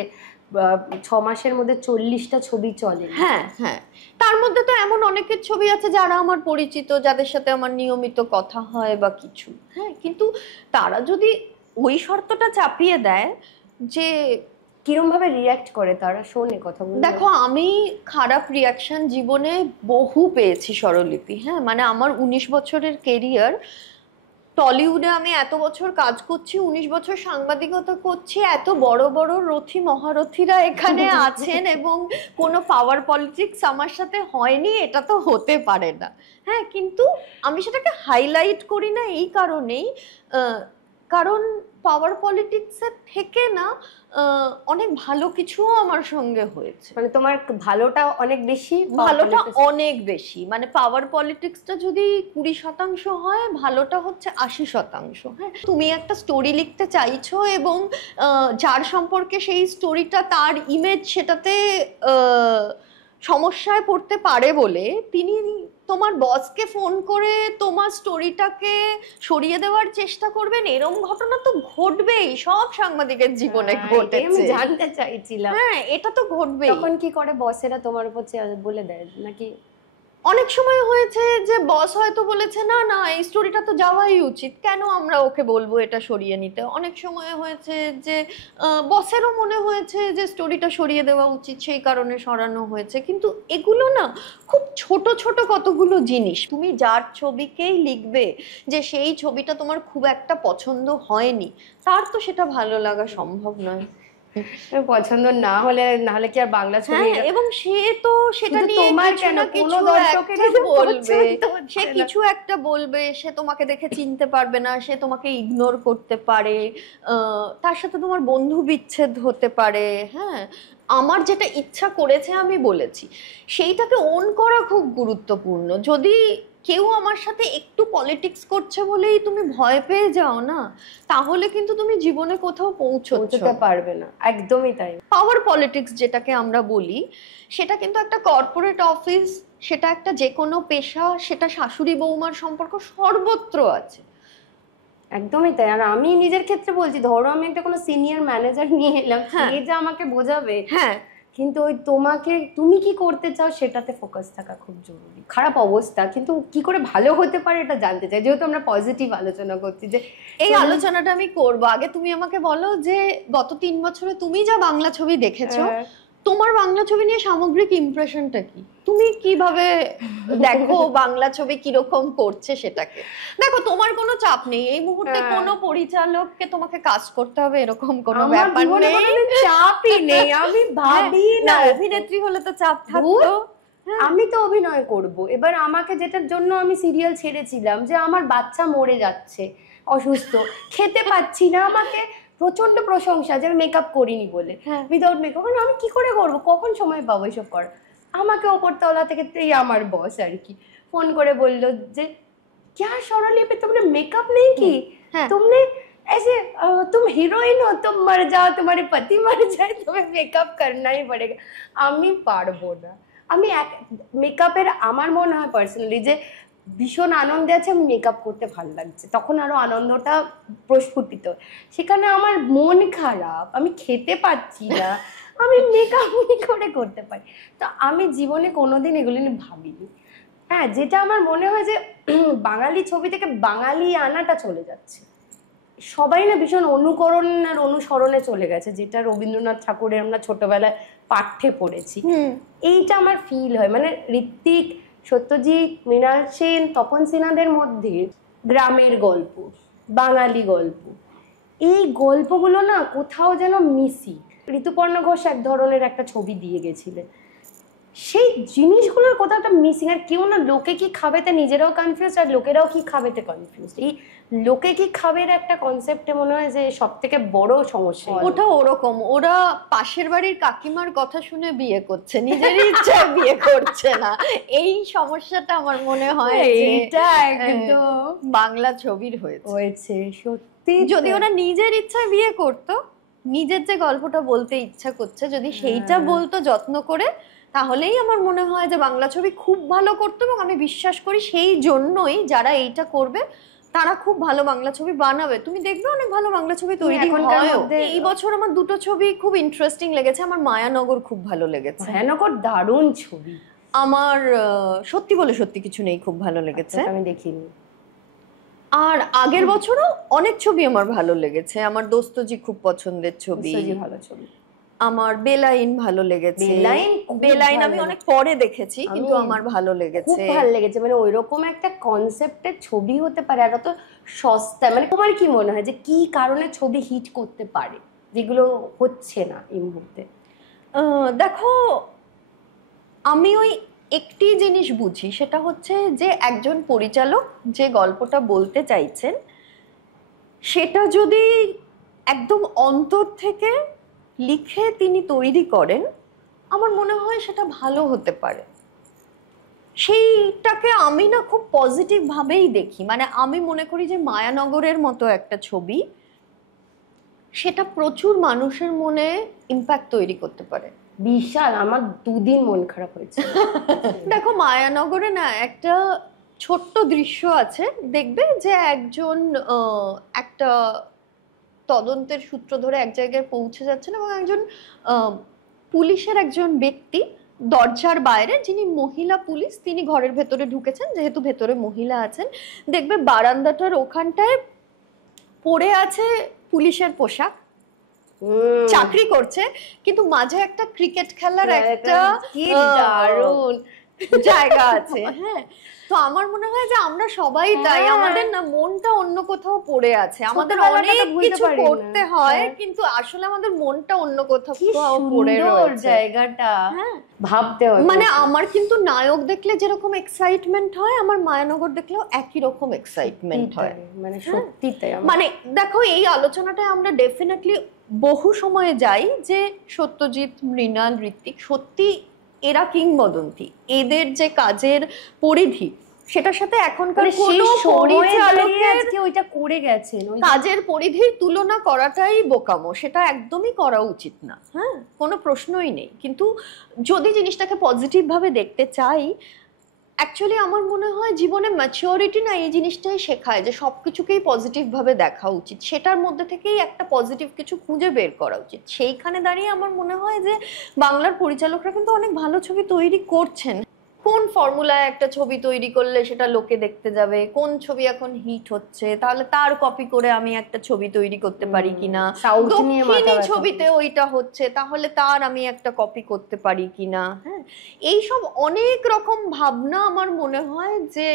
6 মাসের মধ্যে 40টা ছবি চলে। হ্যাঁ হ্যাঁ, তার মধ্যে তো এমন অনেকের ছবি আছে যারা আমার পরিচিত, যাদের সাথে আমার নিয়মিত কথা হয় বা কিছু। হ্যাঁ, কিন্তু তারা যদি ওই শর্তটা চাপিয়ে দেয় যে কিরম ভাবে রিয়্যাক্ট করে তারা, শোনে কথাগুলো? দেখো, আমি খারাপ রিয়াকশন জীবনে বহু পেয়েছি স্বরলিপি। হ্যাঁ, মানে আমার 19 বছরের কেরিয়ার, টলিউডে আমি এত বছর কাজ করছি, 19 বছর সাংবাদিকতা করছি, এত বড় বড় রথী মহারথীরা এখানে আছেন এবং কোনো পাওয়ার পলিটিক্স আমার সাথে হয়নি, এটা তো হতে পারে না। হ্যাঁ, কিন্তু আমি সেটাকে হাইলাইট করি না এই কারণেই, কারণ পাওয়ার পলিটিক্সের থেকে না অনেক ভালো কিছুও আমার সঙ্গে হয়েছে। মানে তোমার ভালোটা অনেক বেশি, ভালোটা অনেক বেশি, মানে পাওয়ার পলিটিক্সটা যদি 20% হয়, ভালোটা হচ্ছে 80%। হ্যাঁ, তুমি একটা স্টোরি লিখতে চাইছো এবং যার সম্পর্কে সেই স্টোরিটা, তার ইমেজ সেটাতে সমস্যায় পড়তে পারে বলে তিনি তোমার বসকে ফোন করে তোমার স্টোরিটাকে সরিয়ে দেওয়ার চেষ্টা করবেন, এরকম ঘটনা তো ঘটবেই, সব সাংবাদিকের জীবনে ঘটেছে। আমি জানতে চাইছিলাম। হ্যাঁ, এটা তো ঘটবেই। তখন কি করে বসেরা তোমার উপর বলে দেয় নাকি? অনেক সময় হয়েছে যে বস হয়তো বলেছে না না এই স্টোরিটা তো যাওয়াই উচিত, কেন আমরা ওকে বলবো এটা সরিয়ে নিতে। অনেক সময় হয়েছে যে বসেরও মনে হয়েছে যে স্টোরিটা সরিয়ে দেওয়া উচিত, সেই কারণে সরানো হয়েছে। কিন্তু এগুলো না খুব ছোট ছোট কতগুলো জিনিস। তুমি যার ছবিকেই লিখবে যে সেই ছবিটা তোমার খুব একটা পছন্দ হয়নি, তার তো সেটা ভালো লাগা সম্ভব নয়। পছন্দ না হলে কি আর বাংলা ছবি? এবং সে তো সেটা নিয়ে তোমার কেন কিছু একটা বলবে, সে কিছু একটা বলবে, সে তোমাকে দেখে চিনতে পারবে না, সে তোমাকে ইগনোর করতে পারে, তার সাথে তোমার বন্ধু বিচ্ছেদ হতে পারে। হ্যাঁ, আমার যেটা ইচ্ছা করেছে আমি বলেছি, সেইটাকে ওন করা খুব গুরুত্বপূর্ণ। যদি কেউ আমার সাথে একটু পলিটিক্স করছে বলেই তুমি ভয় পেয়ে যাও না, তাহলে কিন্তু তুমি জীবনে কোথাও পৌঁছতে পারবে না। একদমই তাই। পাওয়ার পলিটিক্স যেটাকে আমরা বলি, সেটা কিন্তু একটা কর্পোরেট অফিস, সেটা একটা যে কোনো পেশা, সেটা শাশুড়ি বৌমার সম্পর্ক সর্বত্র আছে। একদমই তাই। আর আমি নিজের ক্ষেত্রে বলছি, ধরো আমি একটা কোনো সিনিয়র ম্যানেজার নিয়ে এলাম, সে যে আমাকে বোঝাবে, হ্যাঁ, কিন্তু ওই তুমি কি করতে চাও সেটাতে ফোকাস থাকা খুব জরুরি। খারাপ অবস্থা, কিন্তু কি করে ভালো হতে পারে এটা জানতে চাই, যেহেতু আমরা পজিটিভ আলোচনা করছি। যে এই আলোচনাটা আমি করবো, আগে তুমি আমাকে বলো যে গত 3 বছরে তুমি যা বাংলা ছবি দেখেছো, তোমার বাংলা ছবি নিয়ে সামগ্রিক ইমপ্রেশনটা কি? তুমি কিভাবে দেখো বাংলা ছবি কিরকম করছে সেটাকে? দেখো, তোমার কোনো চাপ নেই এই মুহূর্তে, কোনো পরিচালককে তোমাকে কাজ করতে হবে এরকম কোনো ব্যাপার নেই, চাপই নেই। আমি ভাবি না, অভিনেত্রী হলে তো চাপ থাকতো। আমি তো অভিনয় করব। এবার আমাকে যেটার জন্য আমি সিরিয়াল ছেড়েছিলাম, যে আমার বাচ্চা মরে যাচ্ছে, অসুস্থ, খেতে পাচ্ছি না, আমাকে প্রচন্ড প্রশংসা যে আমি মেকআপ করিনি বলে, উইদাউট মেকআপ। আমি কি করে করবো, কখন সময় পাবো এসব করার? আমাকে ওপরতলা থেকে আমার বস আর কি ফোন করে বললো যে क्या स्वरलिपि तुमने मेकअप नहीं की, तुमने ऐसे तुम हीरोइन हो, तुम मर जाओ, तुम्हारे पति मर जाए, तुम्हें मेकअप करना ही पड़ेगा। আমি পারবো না। আমি মেকআপের আমার মনে হয় পার্সোনালি যে ভীষণ আনন্দে আছে, আমি মেকআপ করতে ভালো লাগছে, তখন আরো আনন্দটা প্রস্ফুটিত। সেখানে আমার মন খারাপ, আমি খেতে পাচ্ছি না, আমি মেকআপ করে করতে পারি। তো আমি জীবনে কোনোদিন এগুলো নিয়ে ভাবিনি। হ্যাঁ, যেটা আমার মনে হয় যে বাঙালি ছবি থেকে বাঙালি আনাটা চলে যাচ্ছে। সবাই না ভীষণ অনুকরণ আর অনুসরণে চলে গেছে, যেটা রবীন্দ্রনাথ ঠাকুরের আমরা ছোটবেলায় পাঠ্যে পড়েছি। এইটা আমার ফিল হয়। মানে ঋত্বিক, সত্যজিৎ, মৃণাল সেন, তপন সিনহাদের মধ্যে গ্রামের গল্প, বাঙালি গল্প, এই গল্পগুলো না কোথাও যেন মিসিং। ঋতুপর্ণা ঘোষ এক ধরনের একটা ছবি দিয়ে গেছিলেন, সেই জিনিসগুলোর কোথাও একটা মিসিং। আর কেউ না লোকে কি খাবে তা নিজেরাও কনফিউজ, আর লোকেরাও কি খাবে তে কনফিউজ। এই লোকে কি খাবে একটা কনসেপ্টে মনে হয় যে সব থেকে বড় সমস্যা। ওটা ওরকম, ওরা পাশের বাড়ির কাকিমার কথা শুনে বিয়ে করছে, নিজের ইচ্ছায় বিয়ে করছে না। এই সমস্যাটা আমার মনে হয় এইটা একদম বাংলা ছবির হয়েছে। সত্যি, যদি ওরা নিজের ইচ্ছায় বিয়ে করতো, নিজের যে গল্পটা বলতে ইচ্ছা করছে যদি সেইটা বলতো যত্ন করে, তাহলেই আমার মনে হয় যে বাংলা ছবি খুব ভালো করতো। এবং আমি বিশ্বাস করি সেই জন্যই যারা এইটা করবে তারা খুব ভালো বাংলা ছবি বানাবে। তুমি দেখবে অনেক ভালো বাংলা ছবি তৈরি হয়। এই বছর আমার 2টো ছবি খুব ইন্টারেস্টিং লেগেছে। আমার মায়ানগর খুব ভালো লেগেছে। মায়ানগর দারুণ ছবি। আমার সত্যি বলে সত্যি কিছু নেই খুব ভালো লেগেছে, আমি দেখিনি। আর আগের বছরও অনেক ছবি আমার ভালো লেগেছে। আমার দোস্তজি খুব পছন্দের ছবি, ভালো ছবি। আমার বেলাইন ভালো লেগেছে। বেলাইন আমি অনেক পরে দেখেছি, কিন্তু আমার ভালো লেগেছে, খুব ভালো লেগেছে। মানে ওইরকম একটা কনসেপ্টের ছবি হতে পারে আর অত সস্তা। মানে তোমার কি মনে হয় যে কি কারণে ছবি হিট করতে পারে যেগুলো হচ্ছে না এই মুহূর্তে? দেখো, আমি ওই একটি জিনিস বুঝি, সেটা হচ্ছে যে একজন পরিচালক যে গল্পটা বলতে চাইছেন সেটা যদি একদম অন্তর থেকে লিখে তিনি তৈরি করেন, আমার মনে হয় সেটা ভালো হতে পারে। সেইটাকে আমি না খুব পজিটিভ ভাবেই দেখি। মানে আমি মনে করি যে মায়ানগরের মতো একটা ছবি, সেটা প্রচুর মানুষের মনে ইম্প্যাক্ট তৈরি করতে পারে। বিশাল, আমার 2 দিন মন খারাপ হয়েছে। দেখো, মায়ানগরে না একটা ছোট্ট দৃশ্য আছে, দেখবে যে একজন একটা তদন্তের সূত্র ধরে এক জায়গায় পৌঁছে যাচ্ছেন এবং একজন পুলিশের একজন ব্যক্তি দরজার বাইরে, যিনি মহিলা পুলিশ, তিনি ঘরের ভেতরে ঢুকেছেন, যেহেতু ভেতরে মহিলা আছেন। দেখবে বারান্দাটার ওখানটায় পড়ে আছে পুলিশের পোশাক, চাকরি করছে, কিন্তু মাঝে একটা ক্রিকেট খেলার একটা দারুণ জায়গা আছে। হ্যাঁ, তো আমার মনে হয় যে আমরা সবাই তাই, আমাদের না মনটা অন্য কোথাও পড়ে আছে, আমাদের অনেক কিছু করতে হয় কিন্তু আসলে আমাদের মনটা অন্য কোথাও পড়ে রয়েছে। জায়গাটা ভাবতে হয়। মানে আমার কিন্তু নায়ক দেখলে যেরকম এক্সাইটমেন্ট হয়, আমার মায়ানগর দেখলেও একই রকম এক্সাইটমেন্ট হয়। মানে সত্যি তাই। মানে দেখো, এই আলোচনাটায় আমরা ডেফিনেটলি বহু সময়ে যাই যে সত্যজিৎ, মৃণাল, ঋত্বিক, সত্যি এরা কিংবদন্তি, এদের যে কাজের পরিধি সেটার সাথে এখনকার কোনো পরিচালকের ওইটা করে গেছেন, কাজের পরিধির তুলনা করাটাই বোকামো, সেটা একদমই করা উচিত না। হ্যাঁ, কোনো প্রশ্নই নেই। কিন্তু যদি জিনিসটাকে পজিটিভ ভাবে দেখতে চাই, অ্যাকচুয়ালি আমার মনে হয় জীবনে ম্যাচিওরিটি না এই জিনিসটাই শেখায় যে সবকিছুকেই পজিটিভ ভাবে দেখা উচিত, সেটার মধ্যে থেকেই একটা পজিটিভ কিছু খুঁজে বের করা উচিত। সেইখানে দাঁড়িয়ে আমার মনে হয় যে বাংলার পরিচালকরা কিন্তু অনেক ভালো ছবি তৈরি করছেন। কোন ফর্মুলায় একটা ছবি তৈরি করলে সেটা লোকে দেখতে যাবে, কোন ছবি এখন হিট হচ্ছে, তাহলে তার কপি করে আমি একটা ছবি তৈরি করতে পারি কিনা, দক্ষিণী ছবিতে ওইটা হচ্ছে তাহলে তার আমি একটা কপি করতে পারি কিনা। হ্যাঁ, এইসব অনেক রকম ভাবনা আমার মনে হয় যে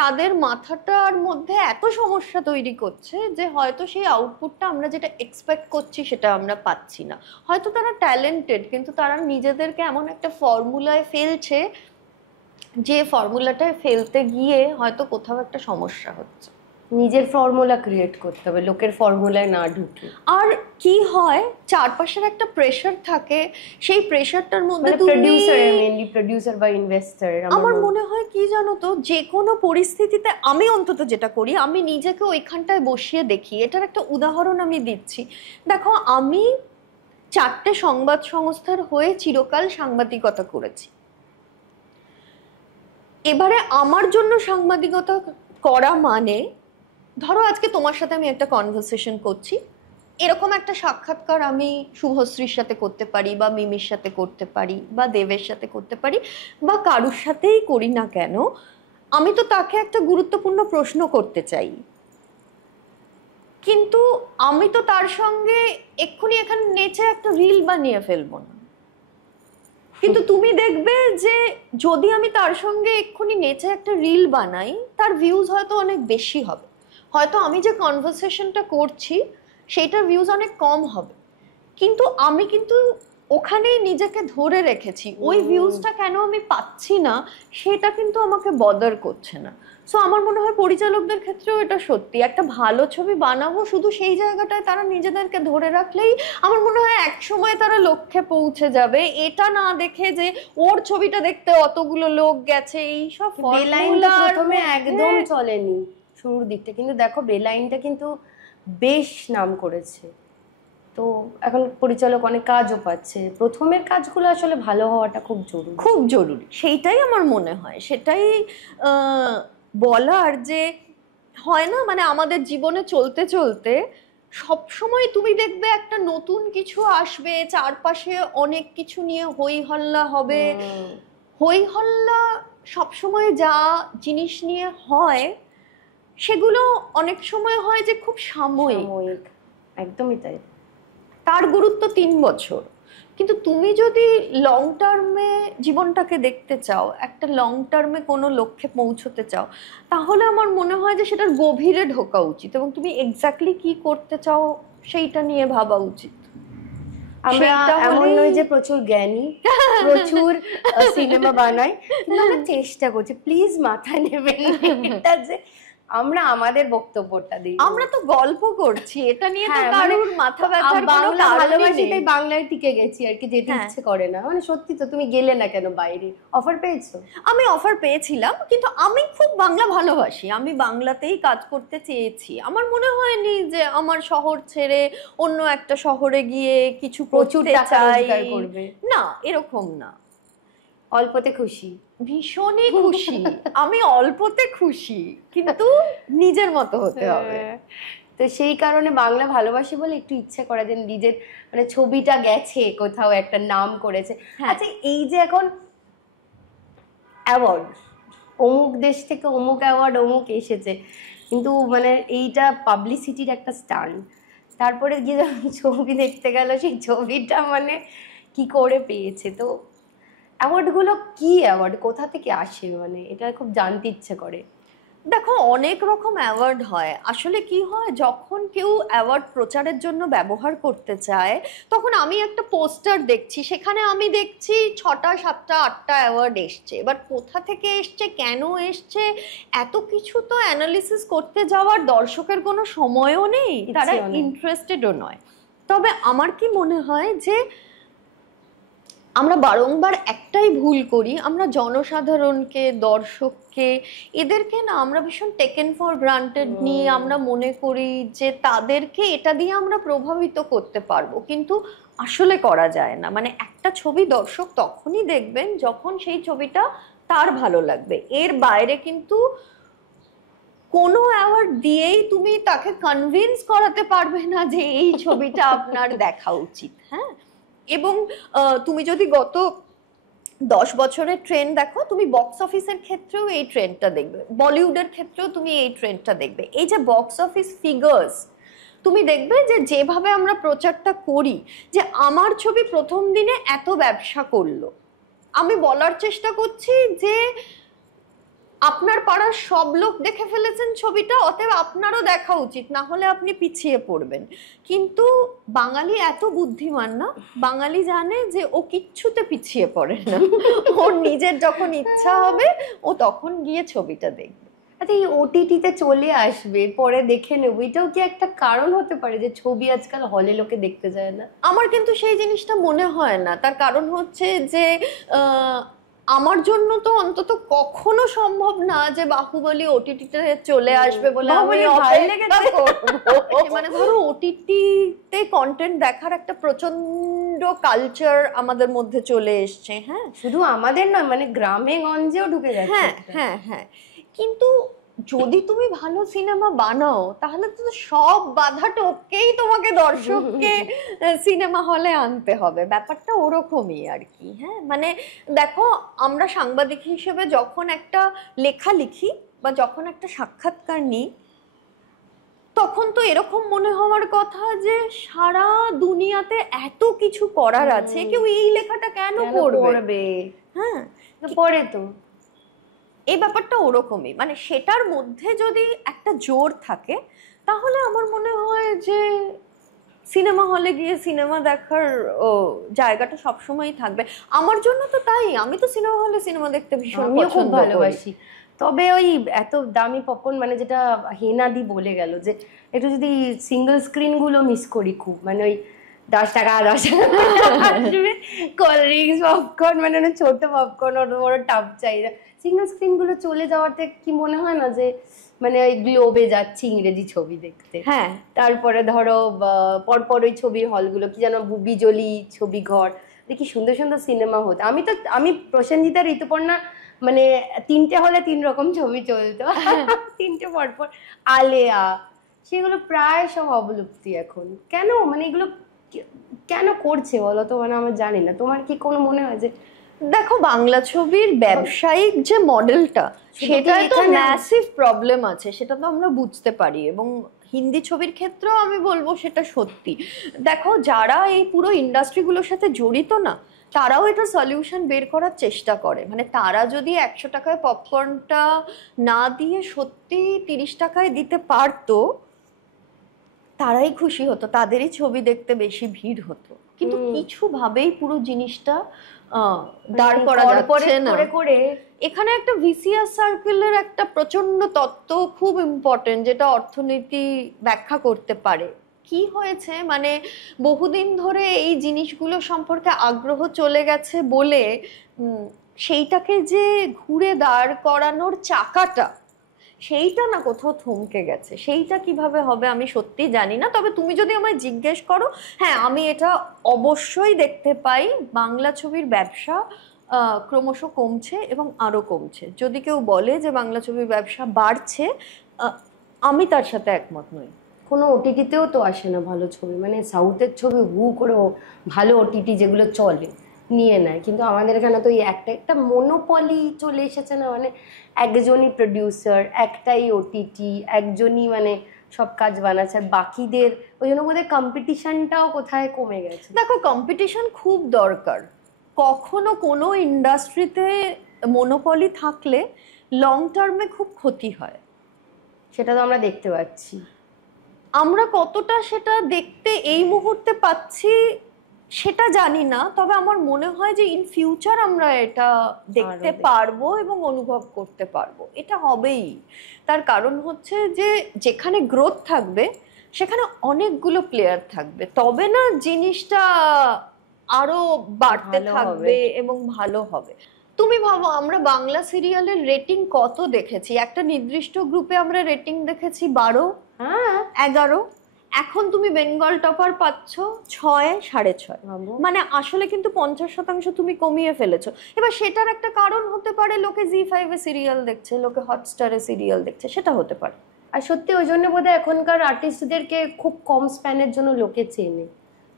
তাদের মাথাটার মধ্যে এত সমস্যা তৈরি করছে যে হয়তো সেই আউটপুটটা আমরা যেটা এক্সপেক্ট করছি সেটা আমরা পাচ্ছি না। হয়তো তারা ট্যালেন্টেড, কিন্তু তারা নিজেদেরকে এমন একটা ফর্মুলায় ফেলছে যে ফর্মুলাটায় ফেলতে গিয়ে হয়তো কোথাও একটা সমস্যা হচ্ছে। নিজের ফর্মুলা ক্রিয়েট করতে হবে, লোকের ফর্মুলায় না ঢুকে। আর কি হয়, চারপাশের একটা প্রেশার থাকে, সেই প্রেশারটার মধ্যে প্রোডিউসার বা ইনভেস্টর। আমার মনে হয় কি জানো তো, যে কোনো পরিস্থিতিতে আমি অন্তত যেটা করি, আমি নিজেকে ওইখানটায় বসিয়ে দেখি। এটার একটা উদাহরণ আমি দিচ্ছি। দেখো, আমি 4টে সংবাদ সংস্থার হয়ে চিরকাল সাংবাদিকতা করেছি। এবারে আমার জন্য সাংবাদিকতা করা মানে, ধরো আজকে তোমার সাথে আমি একটা কনভারসেশন করছি, এরকম একটা সাক্ষাৎকার আমি শুভশ্রীর সাথে করতে পারি, বা মিমির সাথে করতে পারি, বা দেবের সাথে করতে পারি, বা কারুর সাথেই করি না কেন, আমি তো তাকে একটা গুরুত্বপূর্ণ প্রশ্ন করতে চাই, কিন্তু আমি তো তার সঙ্গে এক্ষুনি এখানে নেচে একটা রিল বানিয়ে ফেলবো না। কিন্তু তুমি দেখবে যে যদি আমি তার সঙ্গে এক্ষুনি নেচে একটা রিল বানাই, তার ভিউজ হয়তো অনেক বেশি হবে, হয়তো আমি যে কনভারসেশনটা করছি সেইটার ভিউজ অনেক কম হবে, কিন্তু আমি কিন্তু ওখানেই নিজেকে ধরে রেখেছি। ওই ভিউজটা কেন আমি পাচ্ছি না সেটা কিন্তু আমাকে বদার করছে না। সো আমার মনে হয় পরিচালকদের ক্ষেত্রেও এটা সত্যি, একটা ভালো ছবি বানাবো, শুধু সেই জায়গাটায় তারা নিজেদেরকে ধরে রাখলেই আমার মনে হয় এক সময় তারা লক্ষ্যে পৌঁছে যাবে। এটা না দেখে যে ওর ছবিটা দেখতে অতগুলো লোক গেছে, এইসব বেলাইনটা প্রথমে একদম চলেনি শুরুর দিকটা, কিন্তু দেখো বেলাইনটা কিন্তু বেশ নাম করেছে। তো এখন পরিচালক অনেক কাজও পাচ্ছে। প্রথমের কাজগুলো আসলে ভালো হওয়াটা খুব জরুরি, খুব জরুরি, সেইটাই আমার মনে হয়। সেটাই বলার যে হয় না, মানে আমাদের জীবনে চলতে চলতে সব সময় তুমি দেখবে একটা নতুন কিছু আসবে, চারপাশে অনেক কিছু নিয়ে হই হল্লা হবে। হই হল্লা সবসময় যা জিনিস নিয়ে হয় সেগুলো অনেক সময় হয় যে খুব সাময়িক। একদমই তাই। তার গুরুত্ব 3 বছর, কিন্তু তুমি যদি লং টার্মে জীবনটাকে দেখতে চাও, একটা লং টার্মে কোনো লক্ষ্যে পৌঁছতে চাও, তাহলে আমার মনে হয় যে সেটার গভীরে ঢোকা উচিত এবং তুমি এক্স্যাক্টলি কি করতে চাও সেইটা নিয়ে ভাবা উচিত। আমরা এমন নয় যে প্রচুর জ্ঞানী, প্রচুর সিনেমা বানাই, কিন্তু আমরা চেষ্টা করছি, প্লিজ মাথা নেবেন এটা যে আমরা আমাদের বক্তব্যটা দিই। আমরা তো গল্প করছি, এটা নিয়ে তো কারোর মাথা ব্যথার কোনো কারণ ভালোবাসি, তাই বাংলায় টিকে গেছি আর কি, যেতে ইচ্ছে করে না। মানে সত্যি তো, তুমি গেলে না কেন বাইরে? অফার পেয়েছো? আমি অফার পেয়েছিলাম, কিন্তু আমি খুব বাংলা ভালোবাসি, আমি বাংলাতেই কাজ করতে চেয়েছি। আমার মনে হয়নি যে আমার শহর ছেড়ে অন্য একটা শহরে গিয়ে কিছু প্রচুর করতে টাকা চাই, রোজগার করবে। না এরকম না। অল্পতে খুশি? ভীষণই খুশি, আমি অল্পতে খুশি, কিন্তু নিজের মতো হতে হবে। তো সেই কারণে বাংলা ভালোবাসি বলে একটু ইচ্ছে করে যে নিজের মানে ছবিটা গেছে কোথাও, একটা নাম করেছে। আচ্ছা, এই যে এখন অ্যাওয়ার্ড, অমুক দেশ থেকে অমুক অ্যাওয়ার্ড অমুক এসেছে, কিন্তু মানে এইটা পাবলিসিটির একটা স্টান্ট। তারপরে গিয়ে যখন ছবি দেখতে গেল, সেই ছবিটা মানে কি করে পেয়েছে? তো অ্যাওয়ার্ডগুলো কি অ্যাওয়ার্ড, কোথা থেকে আসে, মানে এটা খুব জানতে ইচ্ছে করে। দেখো, অনেক রকম অ্যাওয়ার্ড হয়। আসলে কি হয়, যখন কেউ অ্যাওয়ার্ড প্রচারের জন্য ব্যবহার করতে চায়, তখন আমি একটা পোস্টার দেখছি, সেখানে আমি দেখছি 6টা 7টা 8টা অ্যাওয়ার্ড এসছে। এবার কোথা থেকে এসছে, কেন এসছে, এত কিছু তো অ্যানালিসিস করতে যাওয়ার দর্শকের কোনো সময়ও নেই, তারা ইন্টারেস্টেডও নয়। তবে আমার কি মনে হয় যে আমরা বারংবার একটাই ভুল করি, আমরা জনসাধারণকে, দর্শককে, এদেরকে না আমরা ভীষণ টেকেন ফর গ্রান্টেড নিয়ে আমরা মনে করি যে তাদেরকে এটা দিয়ে আমরা প্রভাবিত করতে পারবো, কিন্তু আসলে করা যায় না। মানে একটা ছবি দর্শক তখনই দেখবেন যখন সেই ছবিটা তার ভালো লাগবে। এর বাইরে কিন্তু কোনো অ্যাওয়ার্ড দিয়েই তুমি তাকে কনভিন্স করাতে পারবে না যে এই ছবিটা আপনার দেখা উচিত। হ্যাঁ, এবং তুমি যদি গত 10 বছরের ট্রেন্ড দেখো, তুমি বক্স অফিসের ক্ষেত্রেও এই ট্রেন্ডটা দেখবে, বলিউডের ক্ষেত্রেও তুমি এই ট্রেন্ডটা দেখবে। এই যে বক্স অফিস ফিগার্স, তুমি দেখবে যে যেভাবে আমরা প্রচারটা করি যে আমার ছবি প্রথম দিনে এত ব্যবসা করলো, আমি বলার চেষ্টা করছি যে আপনার পাড়ার সব লোক দেখে ফেলেছেন ছবিটা, অতএব আপনারও দেখা উচিত, না হলে আপনি পিছিয়ে পড়বেন। কিন্তু বাঙালি এত বুদ্ধিমান না, বাঙালি জানে যে ও কিচ্ছুতে পিছিয়ে পড়ে না, ওর নিজের যখন ইচ্ছা হবে ও তখন গিয়ে ছবিটা দেখবে। আচ্ছা, এই ওটিটিতে চলে আসবে, পরে দেখে নেবো, এটাও কি একটা কারণ হতে পারে যে ছবি আজকাল হলে লোকে দেখতে যায় না? আমার কিন্তু সেই জিনিসটা মনে হয় না। তার কারণ হচ্ছে যে আমার জন্য তো অন্তত কখনো সম্ভব না যে বাহুবলী ওটিটিতে চলে আসবে বলে আমি অপেক্ষা করব। মানে ধরো ওটিটিতে কন্টেন্ট দেখার একটা প্রচন্ড কালচার আমাদের মধ্যে চলে এসছে। হ্যাঁ, শুধু আমাদের নয়, মানে গ্রামে গঞ্জেও ঢুকে যাচ্ছে। হ্যাঁ হ্যাঁ হ্যাঁ, কিন্তু যদি তুমি ভালো সিনেমা বানাও তাহলে তো সব বাধা টপকেই তোমাকে দর্শককে সিনেমা হলে আনতে হবে, ব্যাপারটা ওরকমই আর কি। হ্যাঁ, মানে দেখো, আমরা সাংবাদিক হিসেবে যখন একটা লেখা লিখি বা যখন একটা সাক্ষাৎকার নিই, তখন তো এরকম মনে হওয়ার কথা যে সারা দুনিয়াতে এত কিছু করার আছে, কেউ এই লেখাটা কেন করবে? হ্যাঁ, পরে তো এই ব্যাপারটা ওরকমই। মানে সেটার মধ্যে যদি একটা জোর থাকে, তাহলে আমার মনে হয় যে সিনেমা হলে গিয়ে সিনেমা দেখার জায়গাটা সবসময়ই থাকবে। আমার জন্য তো তাই, আমি তো সিনেমা হলে সিনেমা দেখতে ভীষণ খুব ভালোবাসি। তবে ওই এত দামি পপকর্ন, মানে যেটা হেনাদি বলে গেল, যে একটু যদি সিঙ্গেল স্ক্রিন গুলো মিস করি খুব, মানে ওই 10 টাকা আসবে কোল্ড ড্রিঙ্কস, পপকর্ন, মানে ছোট পপকর্ন, ওর বড় টাপ চাই না। সিঙ্গেল স্ক্রিন গুলো চলে যাওয়াতে কি মনে হয় না যে মানে ওই গ্লোবে যাচ্ছি ইংরেজি ছবি দেখতে? হ্যাঁ, তারপরে ধরো পরপর ওই ছবির হলগুলো কি যেন বিজলি ছবি ঘর, দেখি সুন্দর সুন্দর সিনেমা হতো। আমি প্রসেনজিতা, ঋতুপর্ণা, মানে 3টে হলে 3 রকম ছবি চলতো, 3টে পরপর, আলেয়া, সেগুলো প্রায় সব অবলুপ্তি এখন। কেন, মানে এগুলো কেন করছে বলো তো? মানে আমার জানি না, তোমার কি কোনো মনে হয় যে? দেখো, বাংলা ছবির ব্যবসায়িক যে মডেলটা, সেটা তো ম্যাসিভ প্রবলেম আছে, সেটা তো আমরা বুঝতে পারি। এবং হিন্দি ছবির ক্ষেত্রেও আমি বলবো সেটা সত্যি। দেখো, যারা এই পুরো ইন্ডাস্ট্রিগুলোর সাথে জড়িত না, তারাও এটা সলিউশন বের করার চেষ্টা করে। মানে তারা যদি 100 টাকায় পপকর্নটা না দিয়ে সত্যি 30 টাকায় দিতে পারতো, তারাই খুশি হতো, তাদেরই ছবি দেখতে বেশি ভিড় হতো। কিন্তু কিছু ভাবেই পুরো জিনিসটা দাঁড় করা যাচ্ছে না। করে এখানে একটা ভিসিআর সার্কেলের একটা প্রচন্ড তত্ত্ব খুব ইম্পর্টেন্ট, যেটা অর্থনীতি ব্যাখ্যা করতে পারে। কি হয়েছে, মানে বহুদিন ধরে এই জিনিসগুলো সম্পর্কে আগ্রহ চলে গেছে বলে সেইটাকে যে ঘুরে দাঁড় করানোর চাকাটা, সেইটা না কোথাও থমকে গেছে। সেইটা কিভাবে হবে আমি সত্যি জানি না। তবে তুমি যদি আমায় জিজ্ঞেস করো, হ্যাঁ, আমি এটা অবশ্যই দেখতে পাই, বাংলা ছবির ব্যবসা ক্রমশ কমছে এবং আরো কমছে। যদি কেউ বলে যে বাংলা ছবির ব্যবসা বাড়ছে, আমি তার সাথে একমত নই। কোনো ওটিটিতেও তো আসে না ভালো ছবি, মানে সাউথের ছবি হু করে ভালো ওটিটি যেগুলো চলে নিয়ে নেয়, কিন্তু আমাদের এখানে তো এই একটা মনোপলি চলে এসেছে না, মানে একজনই প্রডিউসার, একটাই ওটিটি, একজনই মানে সব কাজ বানাচ্ছে, আর বাকিদের ওই জন্য বোধহয় কম্পিটিশনটাও কোথায় কমে গেছে। দেখো, কম্পিটিশন খুব দরকার। কখনো কোনো ইন্ডাস্ট্রিতে মনোপলি থাকলে লং টার্মে খুব ক্ষতি হয়, সেটা তো আমরা দেখতে পাচ্ছি। আমরা কতটা সেটা দেখতে এই মুহূর্তে পাচ্ছি সেটা জানি না, তবে আমার মনে হয় যে ইন ফিউচার আমরা এটা দেখতে পারবো এবং অনুভব করতে পারবো। এটা হবেই। তার কারণ হচ্ছে যে যেখানে গ্রোথ থাকবে সেখানে অনেকগুলো প্লেয়ার থাকবে, তবে না জিনিসটা আরো বাড়তে থাকবে এবং ভালো হবে। তুমি ভাবো, আমরা বাংলা সিরিয়ালের রেটিং কত দেখেছি? একটা নির্দিষ্ট গ্রুপে আমরা রেটিং দেখেছি 12, 11। এখন তুমি বেঙ্গল টপার পাচ্ছ 6, 6.5। মানে আসলে কিন্তু 50% তুমি কমিয়ে ফেলেছো। এবার সেটার একটা কারণ হতে পারে লোকে জি5 এ সিরিয়াল দেখছে, লোকে হটস্টারে সিরিয়াল দেখছে, সেটা হতে পারে। আর সত্যি ওই জন্য বোধহয় এখনকার আর্টিস্টদেরকে খুব কম স্প্যানের জন্য লোকে চেনে।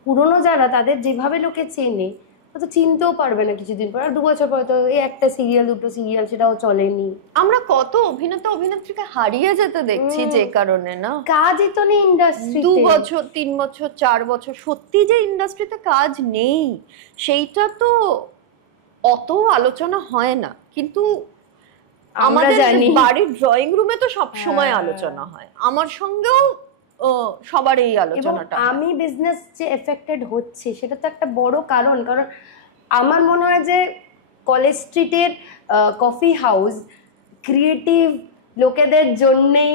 পুরোনো যারা, তাদের যেভাবে লোকে চেনে, তো চিনতেও পারবে না কিছুদিন পর, আর 2 বছর পরে তো এই একটা সিরিয়াল, 2টো সিরিয়াল, সেটাও চলেনি। আমরা কত অভিনেতা অভিনেত্রীকে হারিয়ে যেতে দেখছি যে কারণে, না কাজই তো নেই ইন্ডাস্ট্রি। 2 বছর, 3 বছর, 4 বছর সত্যি যে ইন্ডাস্ট্রিতে কাজ নেই, সেইটা তো অত আলোচনা হয় না, কিন্তু আমাদের বাড়ির ড্রয়িং রুমে তো সব সময় আলোচনা হয়। আমার সঙ্গেও সবার এই আলোচনাটা। আমি বিজনেস যে এফেক্টেড হচ্ছে সেটা তো একটা বড় কারণ। কারণ আমার মনে হয় যে কলেজ স্ট্রিটের কফি হাউস ক্রিয়েটিভ লোকেদের জন্যই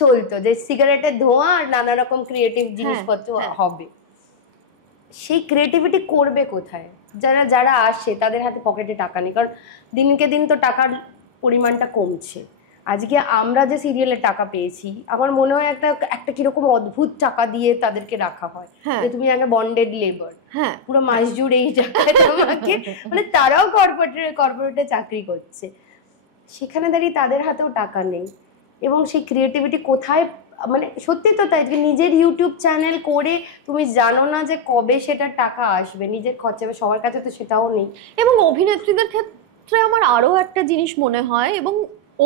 চলতো, যে সিগারেটের ধোঁয়া আর নানা রকম ক্রিয়েটিভ জিনিসপত্র হবে। সেই ক্রিয়েটিভিটি করবে কোথায়? যারা আসে তাদের হাতে পকেটে টাকা নেই, কারণ দিনকে দিন তো টাকার পরিমাণটা কমছে। আজকে আমরা যে সিরিয়ালে টাকা পেয়েছি, আমার মনে হয় একটা কিরকম অদ্ভুত টাকা দিয়ে তাদেরকে রাখা হয়, যে তুমি আগে বন্ডেড লেবার, পুরো মাস জুড়ে এই টাকায় তোমাকে, মানে তারাও কর্পোরেটে চাকরি করছে, সেখানে দাঁড়িয়ে তাদের হাতেও টাকা নেই। এবং সেই ক্রিয়েটিভিটি কোথায়, মানে সত্যি তো তাই, নিজের ইউটিউব চ্যানেল করে তুমি জানো না যে কবে সেটা টাকা আসবে, নিজের খরচা, সবার কাছে তো সেটাও নেই। এবং অভিনেত্রীদের ক্ষেত্রে আমার আরো একটা জিনিস মনে হয়, এবং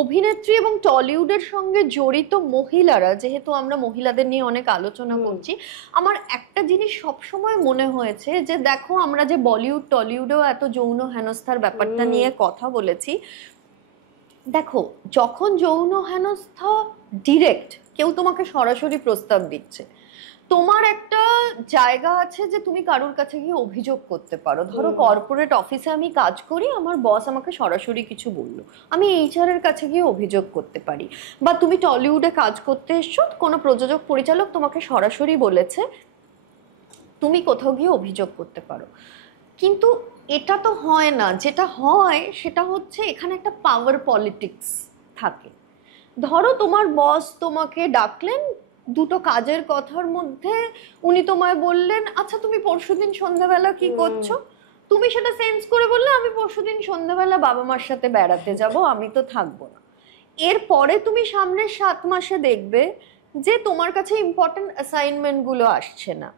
অভিনেত্রী এবং টলিউডের সঙ্গে জড়িত মহিলারা, যেহেতু আমরা মহিলাদের নিয়ে অনেক আলোচনা করছি, আমার একটা জিনিস সবসময় মনে হয়েছে যে দেখো, আমরা যে বলিউড টলিউডেও এত যৌন হেনস্থার ব্যাপারটা নিয়ে কথা বলেছি, দেখো যখন যৌন হেনস্থা ডিরেক্ট কেউ তোমাকে সরাসরি প্রস্তাব দিচ্ছে, তোমার একটা জায়গা আছে যে তুমি কারোর কাছে গিয়ে অভিযোগ করতে পারো। ধরো কর্পোরেট অফিসে আমি কাজ করি, আমার বস আমাকে সরাসরি কিছু বললো, আমি এইচআর এর কাছে গিয়ে অভিযোগ করতে পারি। বা তুমি টলিউডে কাজ করতে এসছো, কোনো প্রযোজক পরিচালক তোমাকে সরাসরি বলেছে, তুমি কোথাও গিয়ে অভিযোগ করতে পারো। কিন্তু এটা তো হয় না। যেটা হয় সেটা হচ্ছে এখানে একটা পাওয়ার পলিটিক্স থাকে। ধরো তোমার বস তোমাকে ডাকলেন, 2টো কাজের কথার মধ্যে উনি তোমায় বললেন, আচ্ছা তুমি পরশুদিন সন্ধ্যাবেলা কি করছো? তুমি সেটা সেন্স করে বললে, আমি পরশুদিন সন্ধ্যাবেলা বাবা মার সাথে বেড়াতে যাব, আমি তো থাকবো না। এরপরে তুমি সামনের 7 মাসে দেখবে যে তোমার কাছে ইম্পর্টেন্ট অ্যাসাইনমেন্টগুলো আসছে না,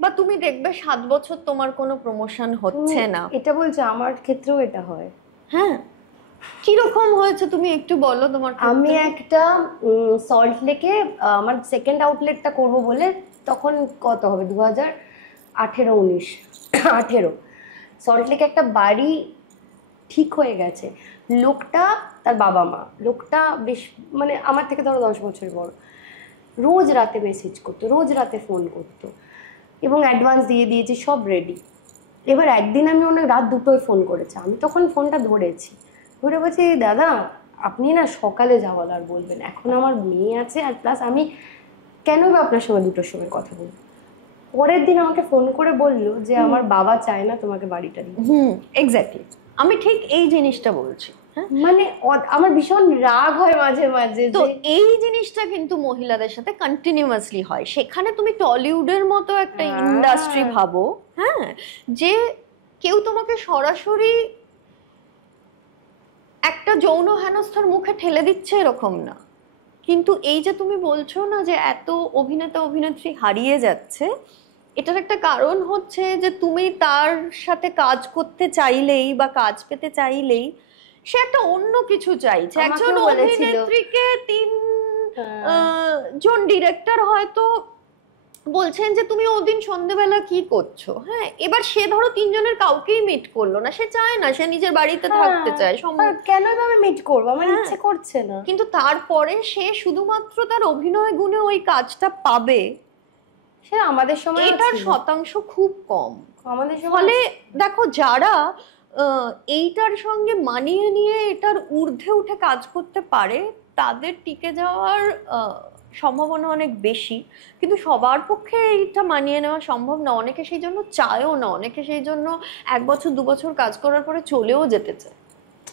বা তুমি দেখবে 7 বছর তোমার কোনো প্রমোশন হচ্ছে না। এটা বলছে, আমার ক্ষেত্রেও এটা হয়। হ্যাঁ, কিরকম হয়েছে তুমি একটু বলো তোমার আমি একটা সল্ট লেকে আমার সেকেন্ড আউটলেটটা করব বলে, তখন কত হবে 2018-19 সল্ট লেকে একটা বাড়ি ঠিক হয়ে গেছে। লোকটা, তার বাবা মা, লোকটা বেশ মানে আমার থেকে ধরো 10 বছর বড়, রোজ রাতে মেসেজ করতো, রোজ রাতে ফোন করতো এবং অ্যাডভান্স দিয়ে দিয়েছি, সব রেডি। এবার একদিন আমি অনেক রাত 2টোয় ফোন করেছি, আমি তখন ফোনটা ধরে বলছি দাদা আপনি না সকালে যাওয়ার আর বলবেন, এখন আমার মেয়ে আছে, আর প্লাস আমি কেন বা আপনার সঙ্গে 2টোর সময় কথা বলবো। পরের দিন আমাকে ফোন করে বললো যে আমার বাবা চায় না তোমাকে বাড়িটা দিতে। এক্স্যাক্টলি, আমি ঠিক এই জিনিসটা বলছি। মানে আমার ভীষণ রাগ হয় মাঝে মাঝে। তো এই জিনিসটা কিন্তু মহিলাদের সাথে কন্টিনিউয়াসলি হয়। সেখানে তুমি টলিউডের মতো একটা ইন্ডাস্ট্রি ভাবো, হ্যাঁ, যে কেউ তোমাকে সরাসরি একটা যৌন হেনস্থার মুখে ঠেলে দিচ্ছে এরকম না, কিন্তু এই যে তুমি বলছো না যে এত অভিনেতা অভিনেত্রী হারিয়ে যাচ্ছে, এটার একটা কারণ হচ্ছে যে তুমি তার সাথে কাজ করতে চাইলেই বা কাজ পেতে চাইলেই সে একটা অন্য কিছু চাইছে। একজন অভিনেত্রীকে 3 জন ডিরেক্টর হয়তো বলছেন যে তুমি ওদিন সন্ধ্যেবেলা কি করছো, হ্যাঁ, এবার সে ধরো 3 জনের কাউকেই মিট করলো না, সে চায় না, সে নিজের বাড়িতে থাকতে চায়, কেন আমি মিট করবো, আমার ইচ্ছে করছে না। কিন্তু তারপরে সে শুধুমাত্র তার অভিনয় গুণে ওই কাজটা পাবে, সে আমাদের সময় এটার শতাংশ খুব কম আমাদের। ফলে দেখো যারা এইটার সঙ্গে মানিয়ে নিয়ে এটার ঊর্ধ্বে উঠে কাজ করতে পারে তাদের টিকে যাওয়ার সম্ভাবনা অনেক বেশি, কিন্তু সবার পক্ষে এইটা মানিয়ে নেওয়া সম্ভব না। অনেকে সেই জন্য চায়ও না, অনেকে সেই জন্য 1 বছর 2 বছর কাজ করার পরে চলেও যেতে চায়।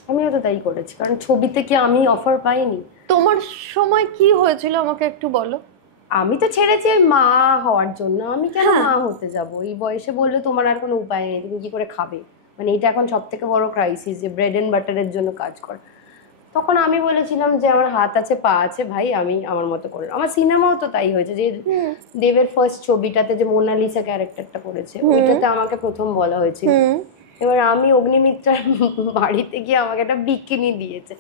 আমিও তো তাই করেছি, কারণ ছবিতে কি আমি অফার পাইনি। তোমার সময় কি হয়েছিল আমাকে একটু বলো। আমি তো ছেড়েছি মা হওয়ার জন্য, আমি কেন মা হতে যাব? এই বয়সে বললে তোমার আর কোনো উপায় নেই, তুমি কি করে খাবে, মানে এটা এখন সব থেকে বড় ক্রাইসিস, যে ব্রেড এন্ড বাটারের জন্য কাজ কর। তখন আমি বলেছিলাম যে আমার হাত আছে পা আছে ভাই, আমি আমার মতো করে। আমার সিনেমাও তো তাই হয়েছে, যে দেবের ফার্স্ট ছবিটাতে যে মোনালিসা ক্যারেক্টারটা করেছে, ওইটাতে আমাকে প্রথম বলা হয়েছিল। এবার আমি অগ্নিমিত্রার বাড়িতে গিয়ে আমাকে একটা বিকিনি দিয়েছে,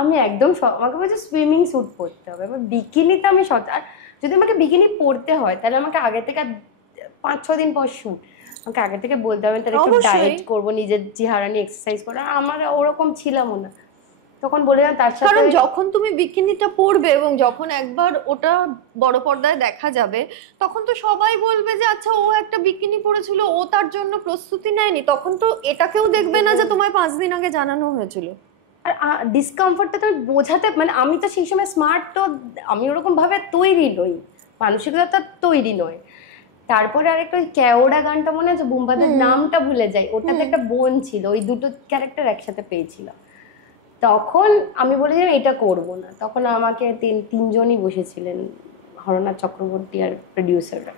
আমি একদম আমাকে বলছে সুইমিং স্যুট পরতে হবে। এবার বিকিনিতে আমি আর যদি আমাকে বিকিনি পরতে হয় তাহলে আমাকে আগে থেকে 5-6 দিন পর শুট, আমাকে আগে থেকে বলতে হবে, তাহলে একটু ডায়েট করবো, নিজের চেহারা নিয়ে এক্সারসাইজ করবো। আমার ওরকম ছিলামও না তখন, বলে তার সাথে। কারণ যখন তুমি বিকিনিটা পরবে এবং যখন একবার ওটা বড় পর্দায় দেখা যাবে, তখন তো সবাই বলবে যে আচ্ছা ও একটা বিকিনি পরেছিল, ও তার জন্য প্রস্তুতি নেয়নি। তখন তো এটাকেও দেখবে না যে তোমায় 5 দিন আগে জানানো হয়েছিল। আর ডিসকমফর্টটা তো বোঝাতে, মানে আমি তো সেই সময় স্মার্ট, তো আমি ওরকম ভাবে তৈরি নই, মানসিকতা তৈরি নয়। তারপরে আরেকটা ওই কেওড়া গানটা মনে আছে, বুম্বাদের নামটা ভুলে যাই, ওটাতে একটা বোন ছিল, ওই 2টো ক্যারেক্টার একসাথে পেয়েছিলাম। তখন আমি বলেছিলাম এটা করব না, তখন আমাকে 3 জনই বসেছিলেন, হরনাথ চক্রবর্তী আর প্রডিউসাররা,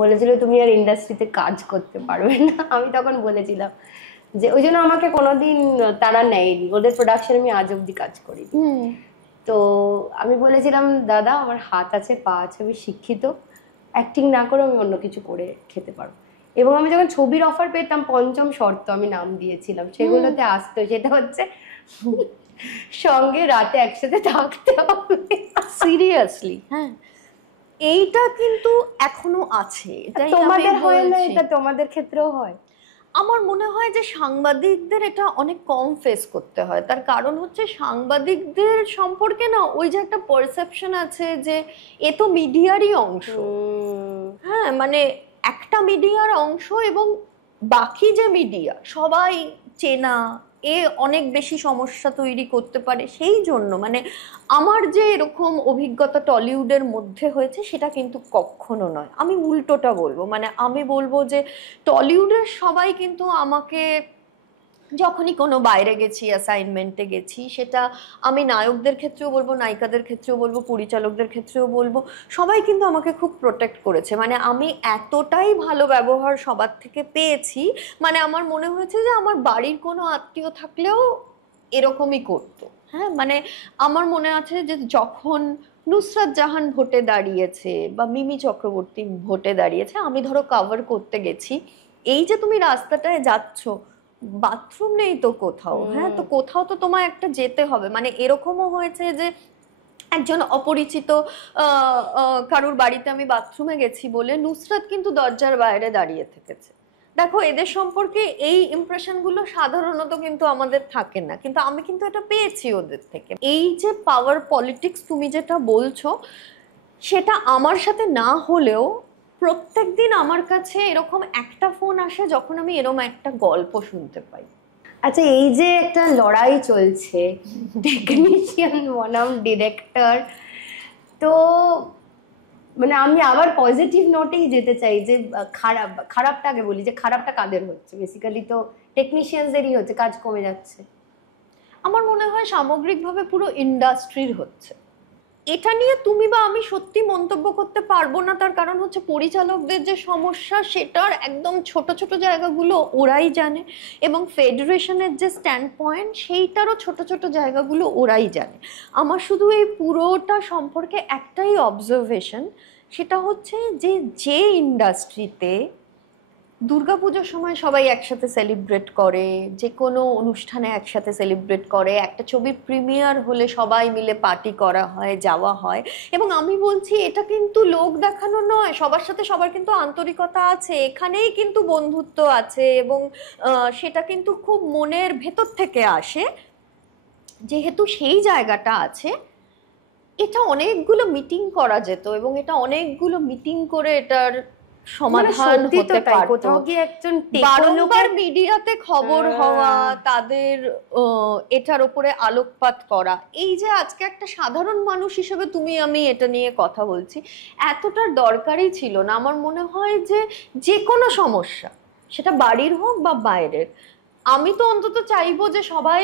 বলেছিল তুমি আর ইন্ডাস্ট্রিতে কাজ করতে পারবে না। আমি তখন বলেছিলাম যে ওই জন্য আমাকে কোনোদিন তারা নেয়নি, ওদের প্রোডাকশন আমি আজ অব্দি কাজ করি। তো আমি বলেছিলাম দাদা আমার হাত আছে পা আছে, আমি শিক্ষিত, অ্যাক্টিং না করে আমি অন্য কিছু করে খেতে পারবো। এবং আমি যখন ছবির অফার পেতাম 5ম শর্ত আমি নাম দিয়েছিলাম, সেগুলোতে আসতো, সেটা হচ্ছে সঙ্গে রাতে একসাথে থাকতে হবে। সিরিয়াসলি, হ্যাঁ, এইটা কিন্তু এখনো আছে। তোমাদের হয় না এটা? তোমাদের ক্ষেত্রেও হয়? আমার মনে হয় যে সাংবাদিকদের এটা অনেক কম ফেস করতে হয়। তার কারণ হচ্ছে সাংবাদিকদের সম্পর্কে না ওই যে একটা পারসেপশন আছে যে এ তো মিডিয়ারই অংশ, হ্যাঁ, মানে একটা মিডিয়ার অংশ এবং বাকি যে মিডিয়া সবাই চেনা, এ অনেক বেশি সমস্যা তৈরি করতে পারে। সেই জন্য মানে আমার যে এরকম অভিজ্ঞতা টলিউডের মধ্যে হয়েছে সেটা কিন্তু কখনো নয়, আমি উল্টোটা বলবো। মানে আমি বলবো যে টলিউডের সবাই কিন্তু আমাকে যখনই কোনো বাইরে গেছি, অ্যাসাইনমেন্টে গেছি, সেটা আমি নায়কদের ক্ষেত্রেও বলবো, নায়িকাদের ক্ষেত্রেও বলবো, পরিচালকদের ক্ষেত্রেও বলবো, সবাই কিন্তু আমাকে খুব প্রোটেক্ট করেছে। মানে আমি এতটাই ভালো ব্যবহার সবার থেকে পেয়েছি, মানে আমার মনে হয়েছে যে আমার বাড়ির কোনো আত্মীয় থাকলেও এরকমই করতো। হ্যাঁ, মানে আমার মনে আছে যে যখন নুসরাত জাহান ভোটে দাঁড়িয়েছে বা মিমি চক্রবর্তী ভোটে দাঁড়িয়েছে, আমি ধরো কভার করতে গেছি, এই যে তুমি রাস্তাটায় যাচ্ছ, বাথরুম নেই তো কোথাও, হ্যাঁ, তো কোথাও তো তোমায় একটা যেতে হবে। মানে এরকমও হয়েছে যে একজন অপরিচিত কারুর বাড়িতে আমি বাথরুমে গেছি বলে নুসরাত কিন্তু দরজার বাইরে দাঁড়িয়ে থেকেছে। দেখো, এদের সম্পর্কে এই ইমপ্রেশনগুলো সাধারণত কিন্তু আমাদের থাকে না, কিন্তু আমি কিন্তু এটা পেয়েছি ওদের থেকে। এই যে পাওয়ার পলিটিক্স তুমি যেটা বলছো, সেটা আমার সাথে না হলেও প্রত্যেকদিন আমার কাছে এরকম একটা ফোন আসে যখন আমি এরকম একটা গল্প শুনতে পাই। আচ্ছা, এই যে একটা লড়াই চলছে টেকনিশিয়ান বনাম ডিরেক্টর, তো মানে আমি আবার পজিটিভ নোটেই যেতে চাই যে খারাপটা আগে বলি, যে খারাপটা কাদের হচ্ছে? বেসিক্যালি তো টেকনিশিয়ানসদেরই হচ্ছে, কাজ কমে যাচ্ছে। আমার মনে হয় সামগ্রিকভাবে পুরো ইন্ডাস্ট্রির হচ্ছে। এটা নিয়ে তুমি বা আমি সত্যি মন্তব্য করতে পারবো না, তার কারণ হচ্ছে পরিচালকদের যে সমস্যা সেটার একদম ছোট ছোট জায়গাগুলো ওরাই জানে, এবং ফেডারেশনের যে স্ট্যান্ড পয়েন্ট সেইটারও ছোট ছোট জায়গাগুলো ওরাই জানে। আমার শুধু এই পুরোটা সম্পর্কে একটাই অবজারভেশন, সেটা হচ্ছে যে ইন্ডাস্ট্রিতে দুর্গাপুজোর সময় সবাই একসাথে সেলিব্রেট করে, যে কোনো অনুষ্ঠানে একসাথে সেলিব্রেট করে, একটা ছবির প্রিমিয়ার হলে সবাই মিলে পার্টি করা হয়, যাওয়া হয়, এবং আমি বলছি এটা কিন্তু লোক দেখানো নয়, সবার সাথে সবার কিন্তু আন্তরিকতা আছে, এখানেই কিন্তু বন্ধুত্ব আছে, এবং সেটা কিন্তু খুব মনের ভেতর থেকে আসে। যেহেতু সেই জায়গাটা আছে, এটা অনেকগুলো মিটিং করা যেত, এবং এটা অনেকগুলো মিটিং করে এটার সমাধান হতে পারত। কোথাও কি একজন বারংবার মিডিয়াতে খবর হওয়া, তাদের এটার উপরে আলোকপাত করা, এই যে আজকে একটা সাধারণ মানুষ হিসেবে তুমি আমি এটা নিয়ে কথা বলছি, এতটার দরকারই ছিল না। আমার মনে হয় যে কোনো সমস্যা, সেটা বাড়ির হোক বা বাইরের, আমি তো অন্তত চাইবো যে সবাই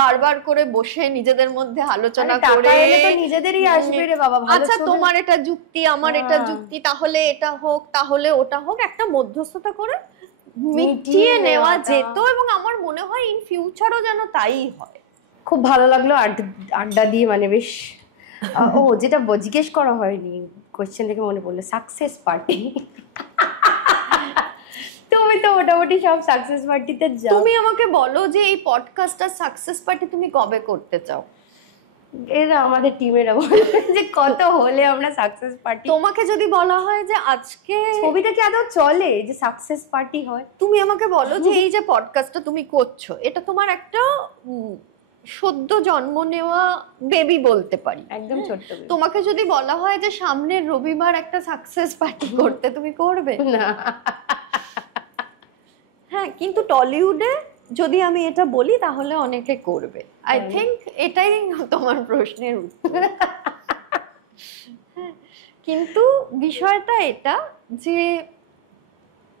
বারবার করে বসে নিজেদের মধ্যে আলোচনা করে, নিজেদেরই আসবে রে বাবা, আচ্ছা তোমার এটা যুক্তি, আমার এটা যুক্তি, তাহলে এটা হোক, তাহলে ওটা হোক, একটা মধ্যস্থতা করে মিটিয়ে নেওয়া যেত, এবং আমার মনে হয় ইন ফিউচারও যেন তাই হয়। খুব ভালো লাগলো আড্ডা দিয়ে, মানে বেশ। ও, যেটা জিজ্ঞেস করা হয়নি, কোয়েশ্চেন থেকে মনে পড়লো, সাকসেস পার্টি। তুমি তো মোটামুটি সব সাকসেস পার্টিতে যাও। তুমি আমাকে বলো যে এই পডকাস্টটা সাকসেস পার্টি তুমি কবে করতে চাও? এরা আমাদের টিমেরা যে কত হলে আমরা সাকসেস পার্টি। তোমাকে যদি বলা হয় যে আজকে ছবিটা কি আদৌ চলে যে সাকসেস পার্টি হয়, তুমি আমাকে বলো যে এই যে পডকাস্টটা তুমি করছো, এটা তোমার একটা সদ্য জন্ম নেওয়া বেবি বলতে পারি, একদম ছোট্ট। তোমাকে যদি বলা হয় যে সামনের রবিবার একটা সাকসেস পার্টি করতে, তুমি করবে না? হ্যাঁ, কিন্তু টলিউডে যদি আমি এটা বলি তাহলে অনেকে করবে। আই থিঙ্ক এটাই তোমার প্রশ্নের উত্তর। কিন্তু বিষয়টা এটা যে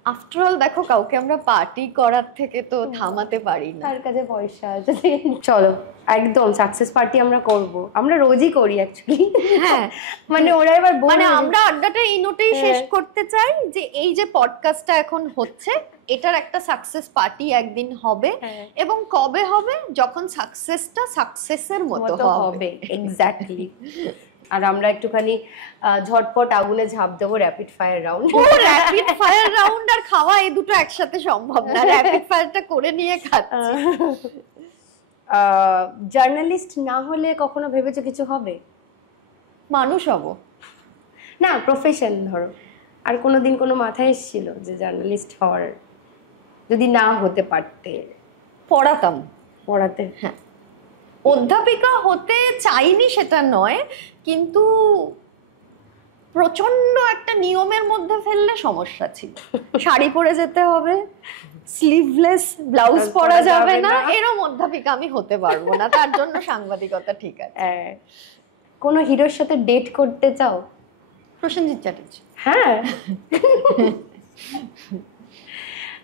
আফটার অল দেখো, কাউকে আমরা পার্টি করার থেকে তো থামাতে পারি না, তার কাছে পয়সা আছে। চলো একদম সাকসেস পার্টি আমরা করব, আমরা রোজই করি অ্যাকচুয়ালি। হ্যাঁ, মানে ওরা এবার মানে আমরা আড্ডাটা এই নোটেই শেষ করতে চাই যে এই যে পডকাস্টটা এখন হচ্ছে, এটার একটা সাকসেস পার্টি একদিন হবে, এবং কবে হবে? যখন সাকসেসটা সাকসেসের মতো হবে। এক্স্যাক্টলি। আর আমরা একটুখানি ঝটপট আগুনে ঝাঁপ দেবো, rapid fire round. Rapid fire round আর খাওয়া, এই দুটো একসাথে সম্ভব না। র্যাপিড ফায়ারটা করে নিয়ে খাচ্ছি। জার্নালিস্ট না হলে কখনো ভেবেছো কিছু হবে? মানুষ হব না, প্রফেশন ধরো, আর কোনোদিন কোনো মাথায় এসেছিল যে জার্নালিস্ট হওয়ার? যদি না হতে পারতে? পড়াতাম। পড়াতে? হ্যাঁ, অধ্যাপিকা হতে চাইনি সেটা নয়, কিন্তু প্রচন্ড একটা নিয়মের মধ্যে ফেললে সমস্যা ছিল। শাড়ি পরে যেতে হবে, স্লিভলেস ব্লাউজ পরা যাবে না, এরম অধ্যাপিকা আমি হতে পারবো না। তার জন্য সাংবাদিকতা ঠিক আছে। কোনো হিরোর সাথে ডেট করতে চাও? প্রসেনজিৎ চ্যাটার্জি। হ্যাঁ।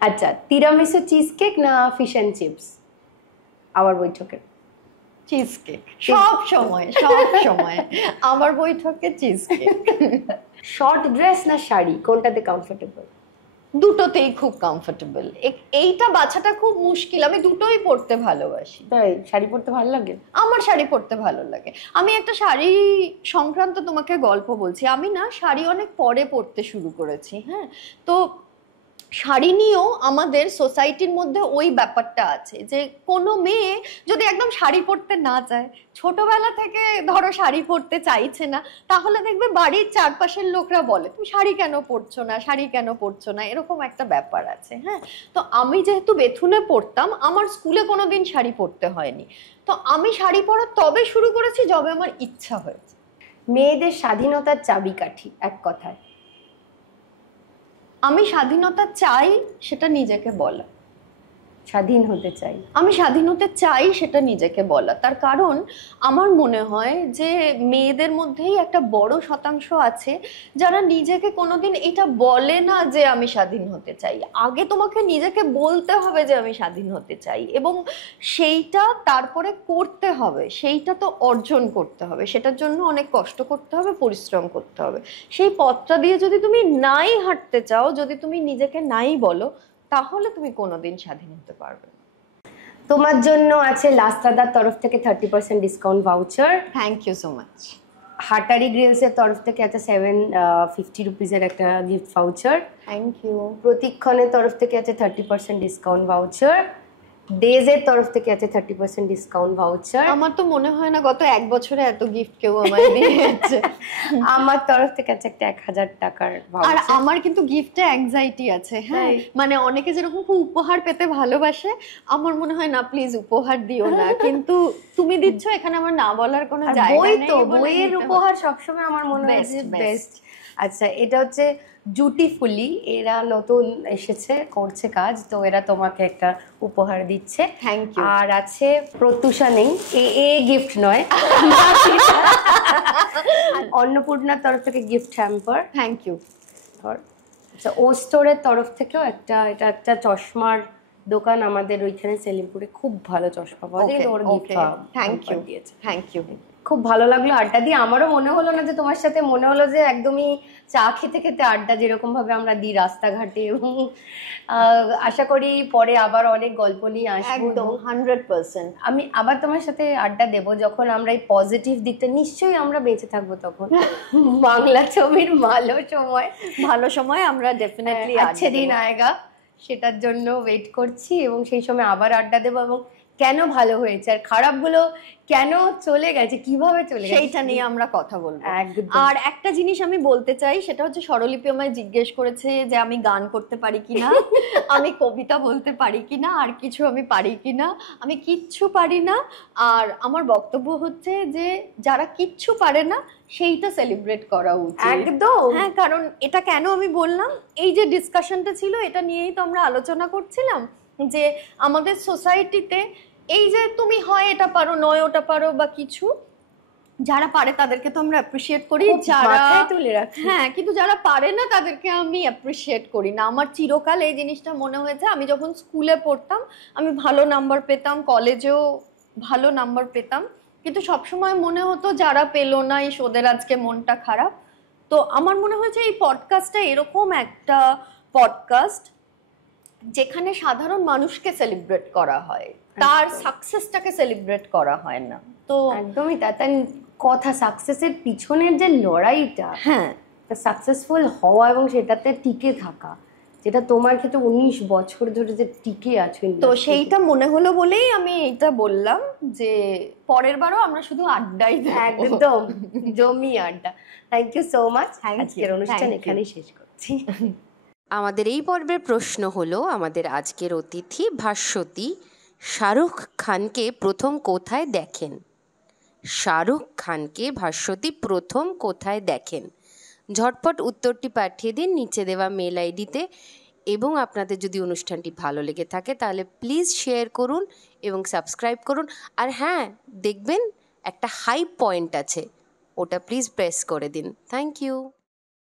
আচ্ছা, তিরামিসু চিজ কেক না ফিশ অ্যান্ড চিপস আবার বৈঠকে? চিজ কেক সব সময়, সব সময় আমার বৈঠকে চিজ কেক। শর্ট ড্রেস না শাড়ি, কোনটাতে কমফোর্টেবল? দুটোতেই খুব কমফোর্টেবল। এইটা বাছাটা খুব মুশকিল, আমি দুটোই পরতে ভালোবাসি। তাই? শাড়ি পরতে ভালো লাগে? আমার শাড়ি পরতে ভালো লাগে। আমি একটা শাড়ি সংক্রান্ত তোমাকে গল্প বলছি। আমি না শাড়ি অনেক পরে পরতে শুরু করেছি। হ্যাঁ, তো শাড়ি নিয়েও আমাদের সোসাইটির মধ্যে ওই ব্যাপারটা আছে যে কোনো মেয়ে যদি একদম শাড়ি পরতে না চায়, ছোটবেলা থেকে ধরো শাড়ি পরতে চাইছে না, তাহলে দেখবে বাড়ির চারপাশের লোকরা বলে তুমি শাড়ি কেন পরছো না, শাড়ি কেন পরছো না, এরকম একটা ব্যাপার আছে। হ্যাঁ, তো আমি যেহেতু বেথুনে পড়তাম, আমার স্কুলে কোনোদিন শাড়ি পরতে হয়নি, তো আমি শাড়ি পরা তবে শুরু করেছি যবে আমার ইচ্ছা হয়েছে। মেয়েদের স্বাধীনতার চাবিকাঠি এক কথায়। আমি স্বাধীনতা চাই সেটা নিজেকে বলা। স্বাধীন হতে চাই, আমি স্বাধীন হতে চাই সেটা নিজেকে বলা। তার কারণ আমার মনে হয় যে মেয়েদের মধ্যেই একটা বড় শতাংশ আছে যারা নিজেকে কোনোদিন এটা বলে না যে আমি স্বাধীন হতে চাই। আগে তোমাকে নিজেকে বলতে হবে যে আমি স্বাধীন হতে চাই, এবং সেইটা তারপরে করতে হবে, সেইটা তো অর্জন করতে হবে, সেটার জন্য অনেক কষ্ট করতে হবে, পরিশ্রম করতে হবে। সেই পথটা দিয়ে যদি তুমি নাই হাঁটতে চাও, যদি তুমি নিজেকে নাই বলো, তাহলে তুমি কোনোদিন স্বাধীন হতে পারবে না। তোমার জন্য আছে লাস্টাদার তরফ থেকে 30% discount voucher. Thank you so much. হাটারি গ্রিলসের তরফ থেকে আছে 750 রুপিসের একটা গিফট ভাউচার। Thank you. প্রতিক্ষণের তরফ থেকে আছে 30% ডিসকাউন্ট ভাউচার। ডেজের তরফ থেকে আছে 30% ডিসকাউন্ট ভাউচার। আমার তো মনে হয় না গত 1 বছরে এত গিফট কেউ আমায় দিয়েছে। আমার তরফ থেকে আছে একটা 1000 টাকার আর ভাউচার। আমার কিন্তু গিফটে অ্যাংজাইটি আছে। হ্যাঁ, মানে অনেকে যেরকম খুব উপহার পেতে ভালোবাসে, আমার মনে হয় না প্লিজ উপহার দিও না, কিন্তু তুমি দিচ্ছ, এখানে আমার না বলার কোনো জায়গা বই নেই। তো, বইয়ের উপহার সবসময় আমার মনে হয় যে বেস্ট। আচ্ছা, এটা হচ্ছে জুটিফুলি, এরা নতুন এসেছে, করছে কাজ, তো এরা তোমাকে একটা উপহার দিচ্ছে। Thank you. আর আছে প্রত্যুষা নেই, এ গিফট নয়, অন্নপূর্ণার তরফ থেকে গিফট হ্যাম্পার। Thank you. আচ্ছা, ও স্টোরের তরফ থেকেও এটা একটা চশমার দোকান আমাদের ওইখানে সেলিমপুরে, খুব ভালো চশমা পাওয়া যায়, ওর গিফট থ্যাংক ইউ দিয়েছে। Thank you. খুব ভালো লাগলো আড্ডা দিয়ে। আমারও মনে হলো না যে তোমার সাথে, মনে হলো যে একদমই চা খেতে খেতে আড্ডা যেরকম ভাবে আমরা দিই রাস্তাঘাটে, এবং আশা করি পরে আবার অনেক গল্প নিয়ে আসবো। একদম 100%। আমি আবার তোমার সাথে আড্ডা দেবো যখন আমরা এই পজিটিভ দিকটা, নিশ্চয়ই আমরা বেঁচে থাকবো তখন। বাংলা ছবির ভালো সময় আমরা ডেফিনেটলি আছে দিন আয়েগা, সেটার জন্য ওয়েট করছি, এবং সেই সময় আবার আড্ডা দেবো, এবং কেন ভালো হয়েছে আর খারাপগুলো কেন চলে গেছে, কিভাবে চলে গেছে, সেইটা নিয়ে আমরা কথা বলবো। একদম। আর একটা জিনিস আমি বলতে চাই, সেটা হচ্ছে স্বরলিপি আমায় জিজ্ঞেস করেছে যে আমি গান করতে পারি কিনা, আমি কবিতা বলতে পারি কিনা, আর কিছু আমি পারি কিনা। আমি কিচ্ছু পারি না। আর আমার বক্তব্য হচ্ছে যে যারা কিচ্ছু পারে না সেইটা সেলিব্রেট করা উচিত। একদম। হ্যাঁ, কারণ এটা কেন আমি বললাম, এই যে ডিসকাশনটা ছিল, এটা নিয়েই তো আমরা আলোচনা করছিলাম যে আমাদের সোসাইটিতে এই যে তুমি হয় এটা পারো, নয় ওটা পারো বা কিছু, যারা পারে তাদেরকে তো আমরা অ্যাপ্রিসিয়েট করি, যারা তুলে রাখি। হ্যাঁ, কিন্তু যারা পারে না তাদেরকে আমি অ্যাপ্রিসিয়েট করি না। আমার চিরকাল এই জিনিসটা মনে হয়েছে। আমি যখন স্কুলে পড়তাম আমি ভালো নাম্বার পেতাম, কলেজেও ভালো নাম্বার পেতাম, কিন্তু সবসময় মনে হতো যারা পেলো না এই ওদের আজকে মনটা খারাপ। তো আমার মনে হয়েছে এই পডকাস্টটা এরকম একটা পডকাস্ট যেখানে সাধারণ মানুষকে সেলিব্রেট করা হয়, তার সাকসেসটাকে সেলিব্রেট করা হয় না। তো একদমই তার কথা, সাকসেসের পিছনের যে লড়াইটা, হ্যাঁ, সাকসেসফুল হওয়া এবং সেটাতে টিকে থাকা, যেটা তোমার ক্ষেত্রে 19 বছর ধরে যে টিকে আছো, তো সেইটা মনে হলো বলেই আমি এটা বললাম যে পরের বারও আমরা শুধু আড্ডাই দেব। একদম জমি আড্ডা। Thank you so much. Thank you. আজকের অনুষ্ঠান এখানেই শেষ করছি। আমাদের এই পর্বের প্রশ্ন হলো, আমাদের আজকের অতিথি ভাস্বতী শাহরুখ খানকে প্রথম কোথায় দেখেন? শাহরুখ খানকে ভাস্বতী প্রথম কোথায় দেখেন? ঝটপট উত্তরটি পাঠিয়ে দিন নিচে দেওয়া মেল আইডিতে, এবং আপনাদের যদি অনুষ্ঠানটি ভালো লেগে থাকে তাহলে প্লিজ শেয়ার করুন এবং সাবস্ক্রাইব করুন। আর হ্যাঁ, দেখবেন একটা হাই পয়েন্ট আছে, ওটা প্লিজ প্রেস করে দিন। Thank you.